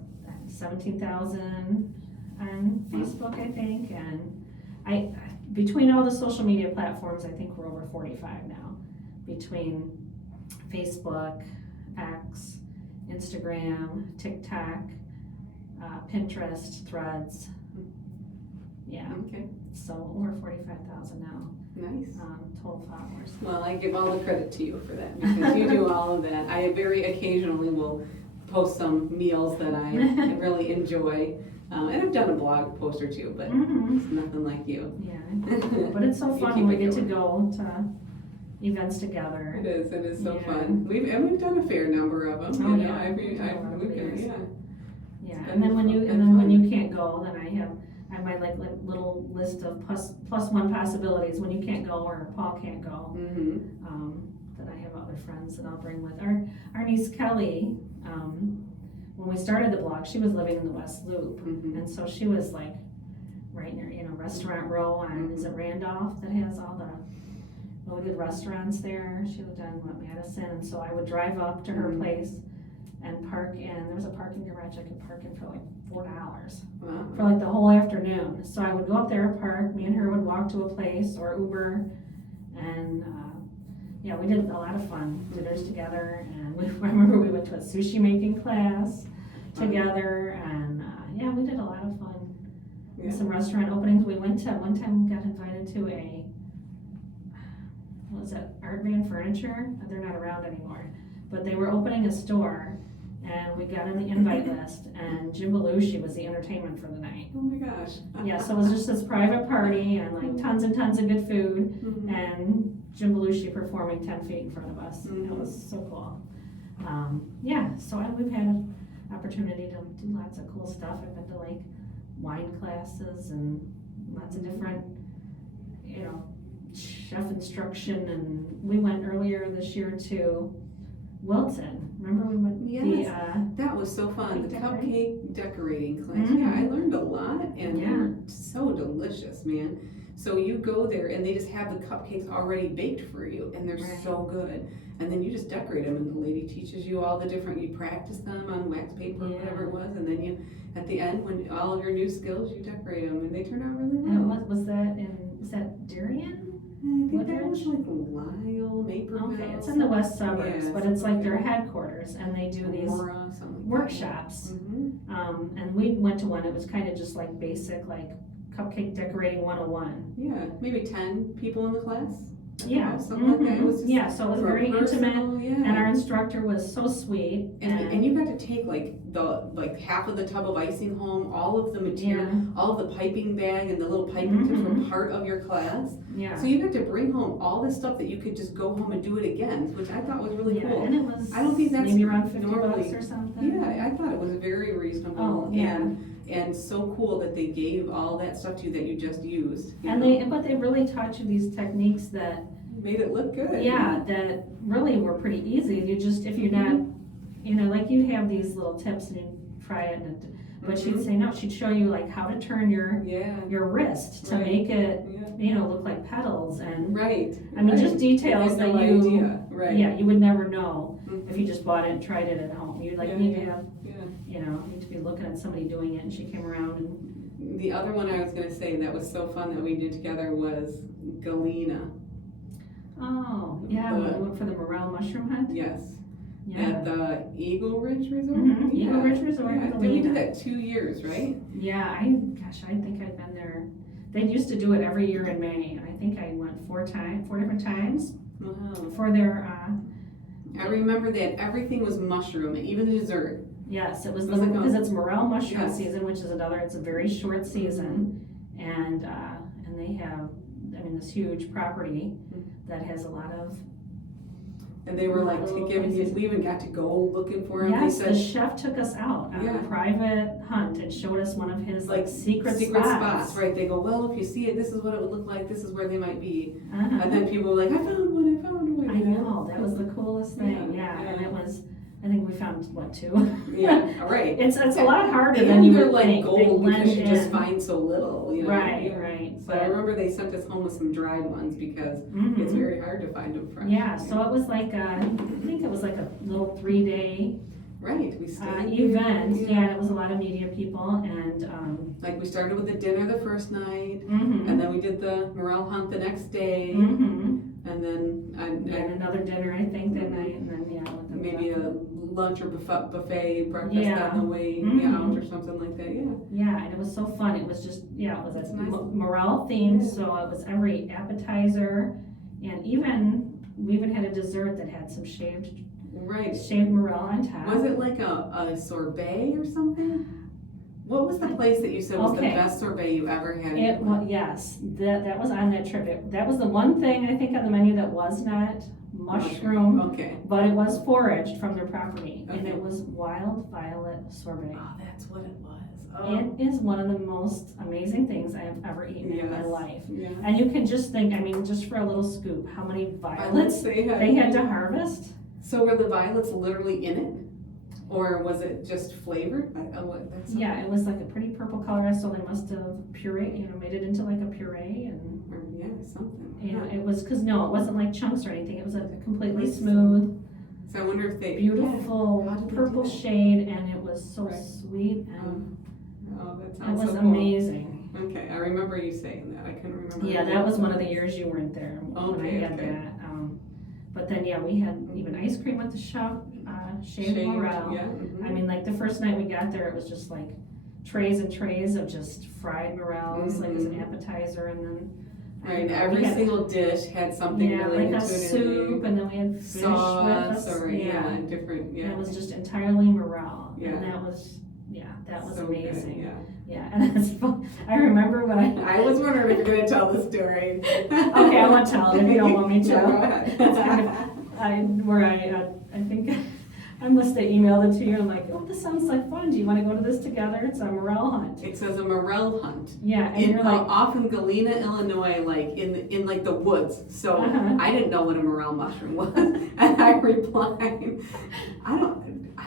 17,000 on Facebook, I think, and between all the social media platforms, I think we're over 45 now, between Facebook, X, Instagram, TikTok, Pinterest, Threads. Yeah, Okay. so over 45,000 now, Nice. total followers. Well, I give all the credit to you for that because you do all of that. I very occasionally will post some meals that I really enjoy. And I've done a blog post or two, but Mhm. it's nothing like you. Yeah, but it's so You fun keep when we it get to going. go to events together. It is so Yeah. fun. We've done a fair number of them. Oh, yeah. We've done, Yeah, It's and then when fun. you can't go, then I have my like little list of plus one possibilities when you can't go or Paul can't go. Mm-hmm. That I have other friends that I'll bring with. Our niece Kelly, when we started the blog, she was living in the West Loop, Mm-hmm. and so she was like right near, Restaurant Row on, is it Randolph, that has all the really good restaurants there. She lived on Madison, and so I would drive up to her Mhm. place and park in. There was a parking garage I could park in for like $4 Wow. for like the whole afternoon. So I would go up there, park, me and her would walk to a place or Uber, and we did a lot of fun dinners together. And I remember we went to a sushi making class together, and we did a lot of fun. Yeah. Some restaurant openings. We went to one time, got invited to what was it, Art Van Furniture? They're not around anymore, but they were opening a store, and we got on the invite list, and Jim Belushi was the entertainment for the night. Oh my gosh. Yeah, so it was just this private party and like tons and tons of good food, Mhm. and Jim Belushi performing 10 feet in front of us. It Mhm. was so cool. So we've had an opportunity to do lots of cool stuff. I've been to like wine classes and lots of different, chef instruction, and we went earlier this year to Wilton. Remember we went Yes. That was so fun. The Cake cupcake decorating class. Mhm. Yeah, I learned a lot, and Yeah. they were so delicious, man. So you go there, and they just have the cupcakes already baked for you, and they're Right. so good. And then you just decorate them, and the lady teaches you all the different. You practice them on wax paper, or Yeah. whatever it was. at the end, when all of your new skills, you decorate them, and they turn out really And well. was that Darien? I think that Woodridge? was like Lyle, Naperville. Okay, it's in the west suburbs, Yeah, but it's like their something like headquarters, and they do these Aurora, something like that. workshops. And we went to one, it was kind of just like basic, like cupcake decorating 101. Yeah, maybe 10 people in the class. Yeah, something like that. It was just yeah, so it was very personal, intimate, yeah. and our instructor was so sweet. And you got to take like half of the tub of icing home, all of the material, all of the piping bag and the little piping tips were part of your class. Yeah. So you got to bring home all this stuff that you could just go home and do it again, which I thought was really cool. And it was I don't think that's maybe around $50 normally, or something. Yeah, I thought it was very reasonable. Oh, yeah. And so cool that they gave all that stuff to you that you just used. But they really taught you these techniques that made it look good. Yeah, that really were pretty easy. You just, if you're not, like you have these little tips and you try it, but she'd say no, she'd show you like how to turn your wrist to make it, look like petals and just details that you would never know if you just bought it and tried it at home. You'd need to have, need to be looking at somebody doing it, and she came around and. The other one I was gonna say that was so fun that we did together was Galena. Oh, yeah, we went for the morel mushroom hunt? Yes. Yeah. At the Eagle Ridge Resort? Eagle Ridge Resort. Yeah. We did that 2 years, right? Yeah, I think I'd been there. They used to do it every year in May. I think I went 4 different times. Wow. For their, I remember that everything was mushroom, even the dessert. Yes, it was because it's morel mushroom Yes. season, which is it's a very short season. And they have, this huge property that has a lot of. And they were like we even got to go looking for them. Yes, the chef took us out on a private hunt and showed us one of his secret spots. Right, they go, well, if you see it, this is what it would look like, this is where they might be. And then people were like, I found one. I know, that was the coolest thing, yeah. And it was, I think we found, 2? Yeah, right. It's a lot harder than you would think. Gold because you just find so little, Right. So I remember they sent us home with some dried ones because it's very hard to find them fresh. Yeah, so it was I think it was like a little 3-day we stayed event. Yeah, it was a lot of media people, and we started with the dinner the first night, and then we did the morel hunt the next day, and then another dinner I think that night, and then maybe a lunch or buffet breakfast on the way out or something like that. Yeah, and it was so fun. It was just it was nice. morel themed, so it was every appetizer, and we even had a dessert that had some shaved morel on top. Was it like a sorbet or something? What was the place that you said was the best sorbet you ever had? Yes, that was on that trip. That was the one thing I think on the menu that was not mushroom, but it was foraged from their property, and it was wild violet sorbet. Oh, that's what it was. It is one of the most amazing things I have ever eaten in my life. Yeah. And you can just think, just for a little scoop, how many violets they had to harvest. So were the violets literally in it? Or was it just flavored? Yeah, it was like a pretty purple color, so they must have made it into like a puree and. Something. It was it wasn't like chunks or anything. It was a completely smooth. So I wonder if they beautiful purple shade, and it was so sweet and. That sounds it was so cool. amazing. Okay, I remember you saying that. I couldn't remember. Yeah, that was one of the years you weren't there when I had that. But then we had even ice cream with the shaved morel. Yeah. The first night we got there, it was just like trays and trays of just fried morels, like as an appetizer, and then. Right, every single dish had something related like to a it. soup, and then we had fish sauce with us. Different. Yeah. It was just entirely morel. Yeah. And that was so amazing. Good, yeah, and that's fun. I remember when I was wondering if you're going to tell the story. Okay, I won't tell it if you don't want me to. No, go ahead. That's kind of, I think I must have emailed it to you. I'm like, oh, this sounds like fun. Do you want to go to this together? It's a morel hunt. It says a morel hunt. Yeah, and you're like off in Galena, Illinois, in like the woods. So I didn't know what a morel mushroom was, and I replied, I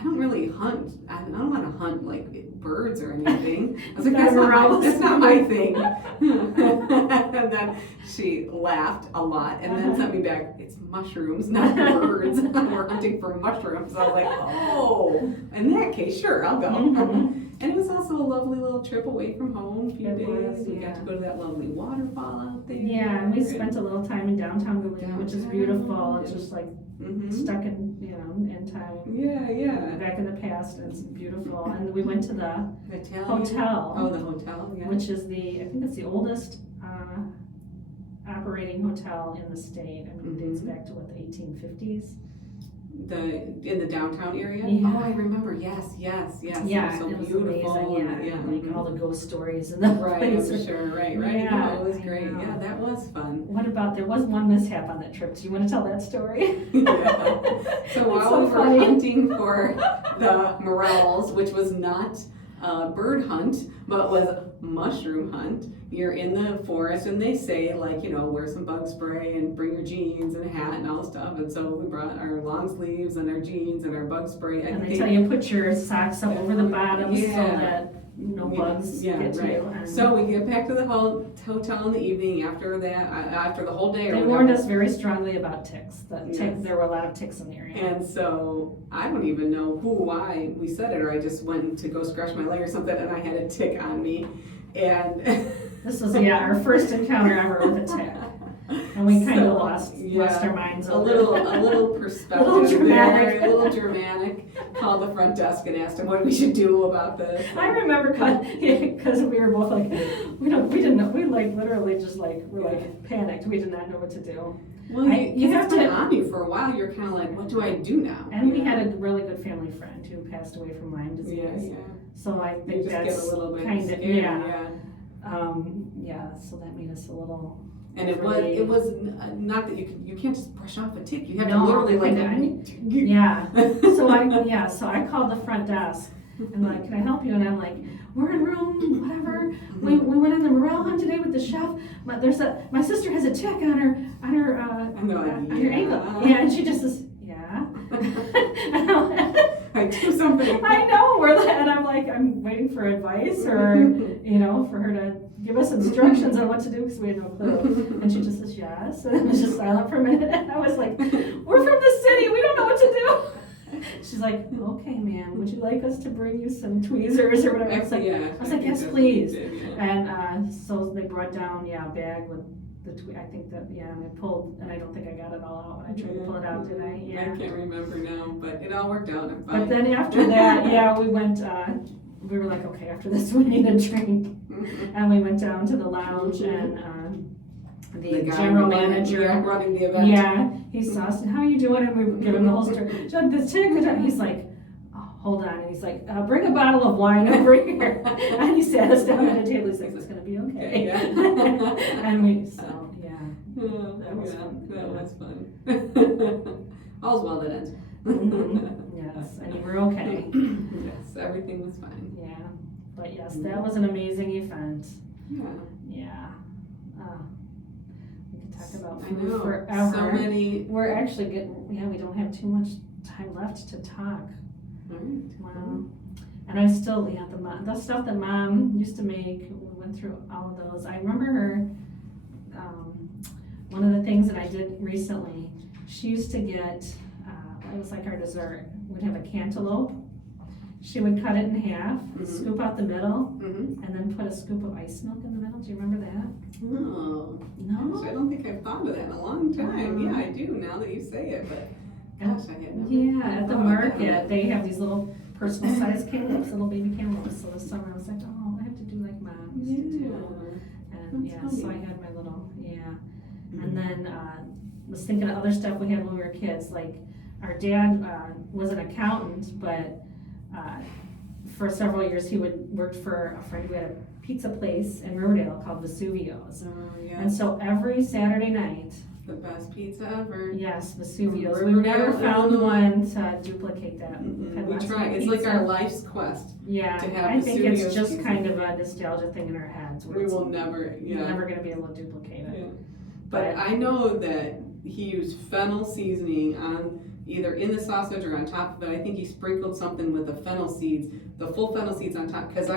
don't really hunt. I don't want to hunt like birds or anything. I was like, that's not my thing. And then then she laughed a lot and then sent me back, it's mushrooms, not birds. We're hunting for mushrooms. I was like, oh, in that case, sure, I'll go. And it was also a lovely little trip away from home, a few days. We got to go to that lovely waterfall out there. Yeah, and we spent a little time in downtown Galena, which is beautiful. It's just like stuck in, in time. Yeah. Back in the past, and it's beautiful. And we went to the hotel. Oh, the hotel, yeah. Which is I think it's the oldest operating hotel in the state. I mean, it dates back to, the 1850s? In the downtown area? Yeah. Oh, I remember. Yes. Yeah, it was so beautiful. Amazing. Like all the ghost stories and the right, I'm sure. Right. Yeah, it was great. Yeah, that was fun. What about, there was one mishap on that trip. Do you want to tell that story? Yeah. So while we were hunting for the morels, which was not a bird hunt, but was mushroom hunt, you're in the forest and they say wear some bug spray and bring your jeans and a hat and all stuff. And so we brought our long sleeves and our jeans and our bug spray. And they tell you put your socks up over the bottom so that no bugs get to you. And so we get back to the hotel in the evening after the whole day. They warned us very strongly about ticks. There were a lot of ticks in the area. And so I don't even know why we said it, or I just went to go scratch my leg or something and I had a tick on me. And this was our first encounter ever with a tick. And we kind of lost our minds a little perspective. A little dramatic. Called the front desk and asked him what we should do about this. I remember because we were both we didn't know. We literally just we're panicked. We did not know what to do. Well, you have to on you for a while. You're kind of like, what do I do now? And we had a really good family friend who passed away from Lyme disease. Yeah. So I think that's get a little bit kind of scary, So that made us a little. And it was not that you can't just brush off a tick. You have to literally So I called the front desk and like, can I help you? And I'm like, we're in room whatever. We went on the morel hunt today with the chef. My sister has a tick on her ankle. Yeah, and she just says, yeah. I do something. I know. And I'm like, I'm waiting for advice or for her to give us instructions on what to do because we had no clue. And she just says yes. And it was just silent for a minute. And I was like, we're from the city. We don't know what to do. She's like, okay, ma'am, would you like us to bring you some tweezers or whatever? I was like, yes, please. And so they brought down a bag with I think that, and I pulled, and I don't think I got it all out when I tried to pull it out, did I? Yeah. I can't remember now, but it all worked out. I'm fine. But then after that, we went, we were like, okay, after this we need a drink. And we went down to the lounge and the general manager running the event. He saw us and how are you doing? And we were giving the whole story. He's like, hold on. And he's like, bring a bottle of wine over here. And he sat us down at a table. He's like, it's going to be okay. Yeah. And that was fun. All's well that ends. Yes, and you were okay. Yes, everything was fine. Yeah. But yes, that was an amazing event. Yeah. We could talk about food forever. So many. We're actually we don't have too much time left to talk. Right. Wow. And I still, the stuff that Mom used to make, we went through all of those. I remember her, one of the things that I did recently, she used to get, it was like our dessert. We'd have a cantaloupe. She would cut it in half, scoop out the middle, and then put a scoop of ice milk in the middle. Do you remember that? Oh. No? Gosh, I don't think I've thought of that in a long time. Yeah, I do now that you say it, but gosh, I had never at the market, they have these little personal size cantaloupes, little baby cantaloupes. So this summer I was like, oh, I have to do like Mom used to do. And so I had my little, And then was thinking of other stuff we had when we were kids. Like our dad was an accountant, but for several years he worked for a friend who had a pizza place in Riverdale called Vesuvio's. And so every Saturday night, the best pizza ever. Yes, Vesuvio's. We never found one to duplicate that. We try. It's like our life's quest. Yeah, to have I think it's just pizza. kind of a nostalgia thing in our heads. We will never. You're never going to be able to duplicate it. Yeah. But I know that he used fennel seasoning on either in the sausage or on top of it. I think he sprinkled something with the fennel seeds the full fennel seeds on top, because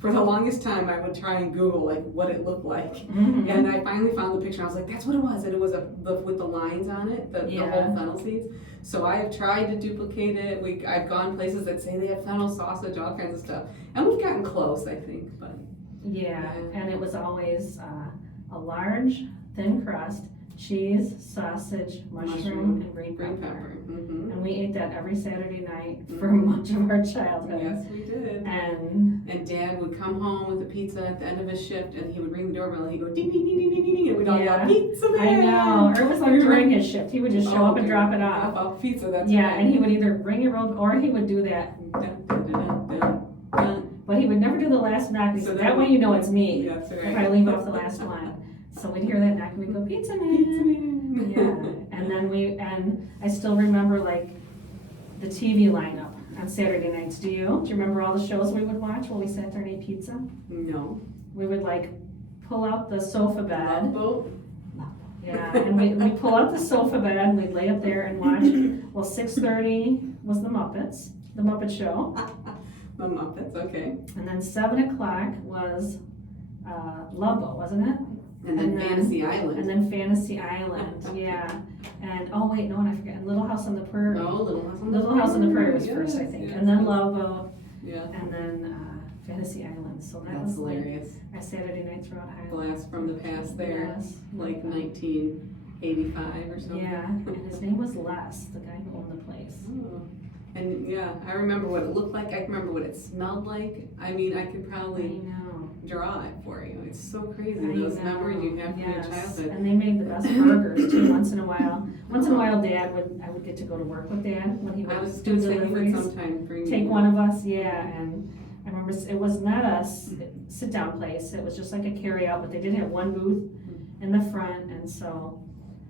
for the longest time I would try and Google like what it looked like, Mm-hmm. and I finally found the picture. I was like, that's what it was, and it was with the lines on it, the whole fennel seeds. So I have tried to duplicate it. I've gone places that say they have fennel sausage, all kinds of stuff, and we've gotten close, I think, but Yeah, and it was always a large, thin crust, cheese, sausage, mushroom, and green pepper. Mm-hmm. And we ate that every Saturday night for much of our childhood. Yes, we did. And Dad would come home with a pizza at the end of his shift, and he would ring the doorbell, and he'd go ding, ding, ding, ding, ding, ding, and we'd all yell, pizza man! I know, or it was like during his shift, he would just show up and drop it off. Drop off pizza, that's Yeah, right. and he would either bring it around, or he would do that. Dun, dun, dun, dun, dun. But he would never do the last knock, because that way you know it's me, That's right. if I leave off the last one. So we'd hear that knock, and we'd go, pizza man! Pizza man! Yeah, and then I still remember like the TV lineup on Saturday nights. Do you remember all the shows we would watch while we sat there and ate pizza? No. We would like pull out the sofa Love bed. Boat? Yeah, and we'd pull out the sofa bed and we'd lay up there and watch. Well, 6:30 was the Muppet Show. The Muppets, okay. And then 7 o'clock was Love Boat, wasn't it? And then Fantasy Island. And then Fantasy Island, yeah. And oh wait, no, and I forgot. And Little House on the Prairie. Oh, Little House on the Prairie was Yes, first, I think. yes. And then Love Boat. Yeah. And then Fantasy Island. So that That's was like hilarious. our Saturday night throughout high school. Blast from the past there. Yes. Like 1985 or something. Yeah, and his name was Les, the guy who owned the place. Oh. And yeah, I remember what it looked like. I remember what it smelled like. I mean, I could I probably know. draw it for you. It's so crazy, I those know. memories you have from your Yes. childhood. And they made the best burgers too. Once in a while, I would get to go to work with Dad when he I was would do gonna say you would deliveries. sometime bring Take me one of us, yeah. And I remember it was not a sit down place. It was just like a carry out, but they did have one booth in the front, and so.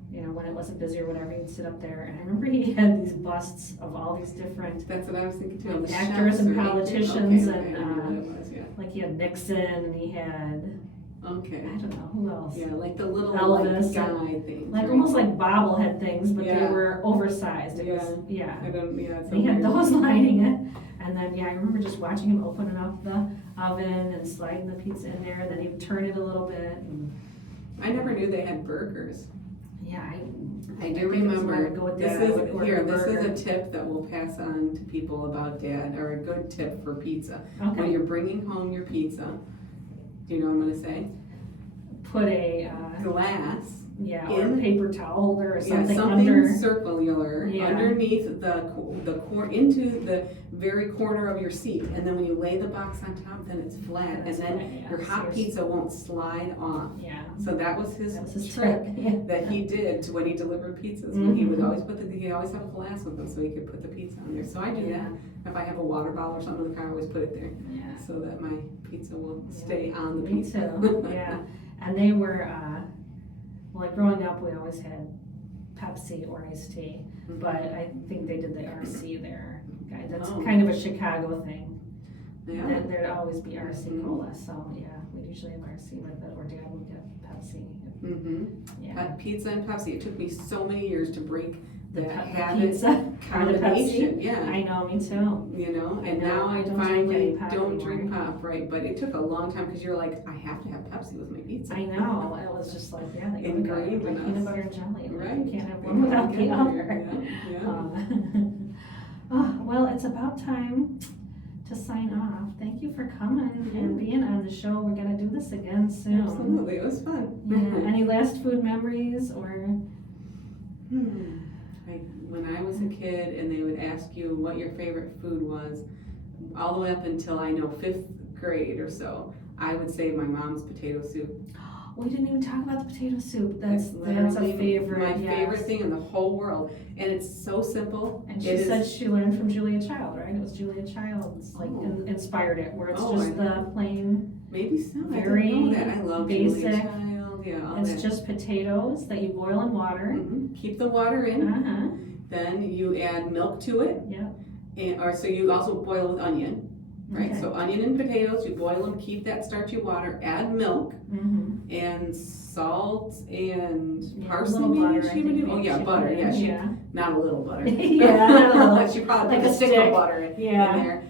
You know, when it wasn't busy or whatever, he'd sit up there. And I remember he had these busts of all these different That's what I was thinking too. The actors chefs and or politicians, okay, and I knew what it was, yeah. like he had Nixon, and he had Okay. I don't know who else. Yeah, like the little Elvis, like, guy thing. Like almost like bobblehead things, but they Yeah. were oversized. It Yeah. was, yeah. I don't. Yeah. It's He had weird. those lining it, and then I remember just watching him opening up the oven and sliding the pizza in there, and then he'd turn it a little bit. And, I never knew they had burgers. yeah, I do think it was when I remember. would go with This Dad, I would is order here. a This is burger. a tip that we'll pass on to people about Dad, or a good tip for pizza. When okay. you're bringing home your pizza, do you know what I'm gonna say? Put a Glass. or a paper towel holder or something, something under. circular Yeah. underneath into the very corner of your seat, and then when you lay the box on top, then it's flat, That's and then right, yeah. your hot pizza won't slide off. Yeah. So that was his trick. trick Yeah. that he did to when he delivered pizzas. When he would Mhm. always he always have a glass with him so he could put the pizza on there. So I do Yeah. that. If I have a water bottle or something in the car, I always put it there Yeah. so that my pizza will Yeah. stay on the Me pizza. too. Yeah. And they were, like growing up, we always had Pepsi or iced tea, but I think they did the RC there. Okay, that's Oh. kind of a Chicago thing. Yeah. That there'd always be RC Mhm. cola, so yeah, we'd usually have RC with it, or Dad would get Pepsi. Mm-hmm. Yeah. Pizza and Pepsi. It took me so many years to break The that pe- habit pizza or the combination. Pepsi. Yeah. I know, me too. You know, and I know, now I I don't drink finally any pop don't anymore. drink pop, right? But it took a long time because you're like, I have to have Pepsi with my pizza. I know, it was just like, yeah, they go together, Ingrained like in peanut us. butter and jelly. Like, Right. you can't have one without the Yeah, other. yeah. Well, it's about time to sign off. Thank you for coming and being on the show. We're gonna do this again soon. Absolutely, it was fun. Yeah. Any last food memories or? When I was a kid and they would ask you what your favorite food was, all the way up until I know 5th grade or so, I would say my mom's potato soup. We didn't even talk about the potato soup. That's a literally favorite. My yes. favorite thing in the whole world, and it's so simple. And she It said is- she learned from Julia Child, right? It was Julia Child's like Oh. inspired it, where it's Oh, just I the plain. maybe so. Very I didn't know that. I love Julia basic. Child. Yeah, all It's that. just potatoes that you boil in water. Mhm. Keep the water in. Uh-huh. Then you add milk to it. Yeah. So you also boil with onion, right? Okay. So onion and potatoes, you boil them, keep that starchy water, add milk Mm-hmm. and salt and Yeah, parsley. a little Maybe butter. I she would think do. Oh maybe yeah, she butter. put Yeah, in. she Yeah. not a little butter. Yeah, not a little. She probably Like put a a stick stick. of butter in Yeah. there.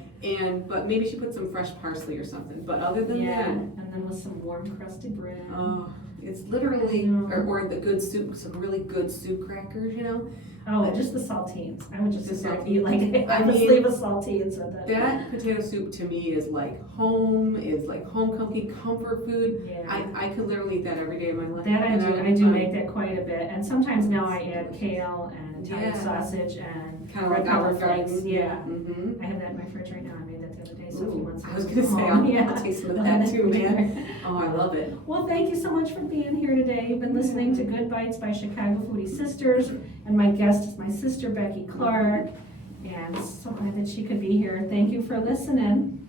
But maybe she put some fresh parsley or something. But other than Yeah, that, and then with some warm crusted bread. oh, it's literally, I know. or the good soup, some really good soup crackers, you know. Oh, just the saltines. I would just The sit there and saltines. eat like I a mean, sleeve of saltines with it. That potato soup to me is like home cooking, comfort food. Yeah. I could literally eat that every day of my life. That I and do. would I be do fine. make that quite a bit, and sometimes now I add kale and Italian Yeah. sausage and Kind of red like pepper Olive flakes. Garden. Yeah. Mm-hmm. I have that in my fridge right now. I made that the other day, so if you want some. I was gonna say, I'll taste some of that too, man. Oh, I love it. Well, thank you so much for being here today. You've been listening to Good Bites by Chicago Foodie Sisters, and my guest is my sister, Becky Clark, and so glad that she could be here. Thank you for listening,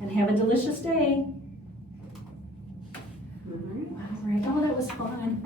and have a delicious day. All right. All right. Oh, that was fun.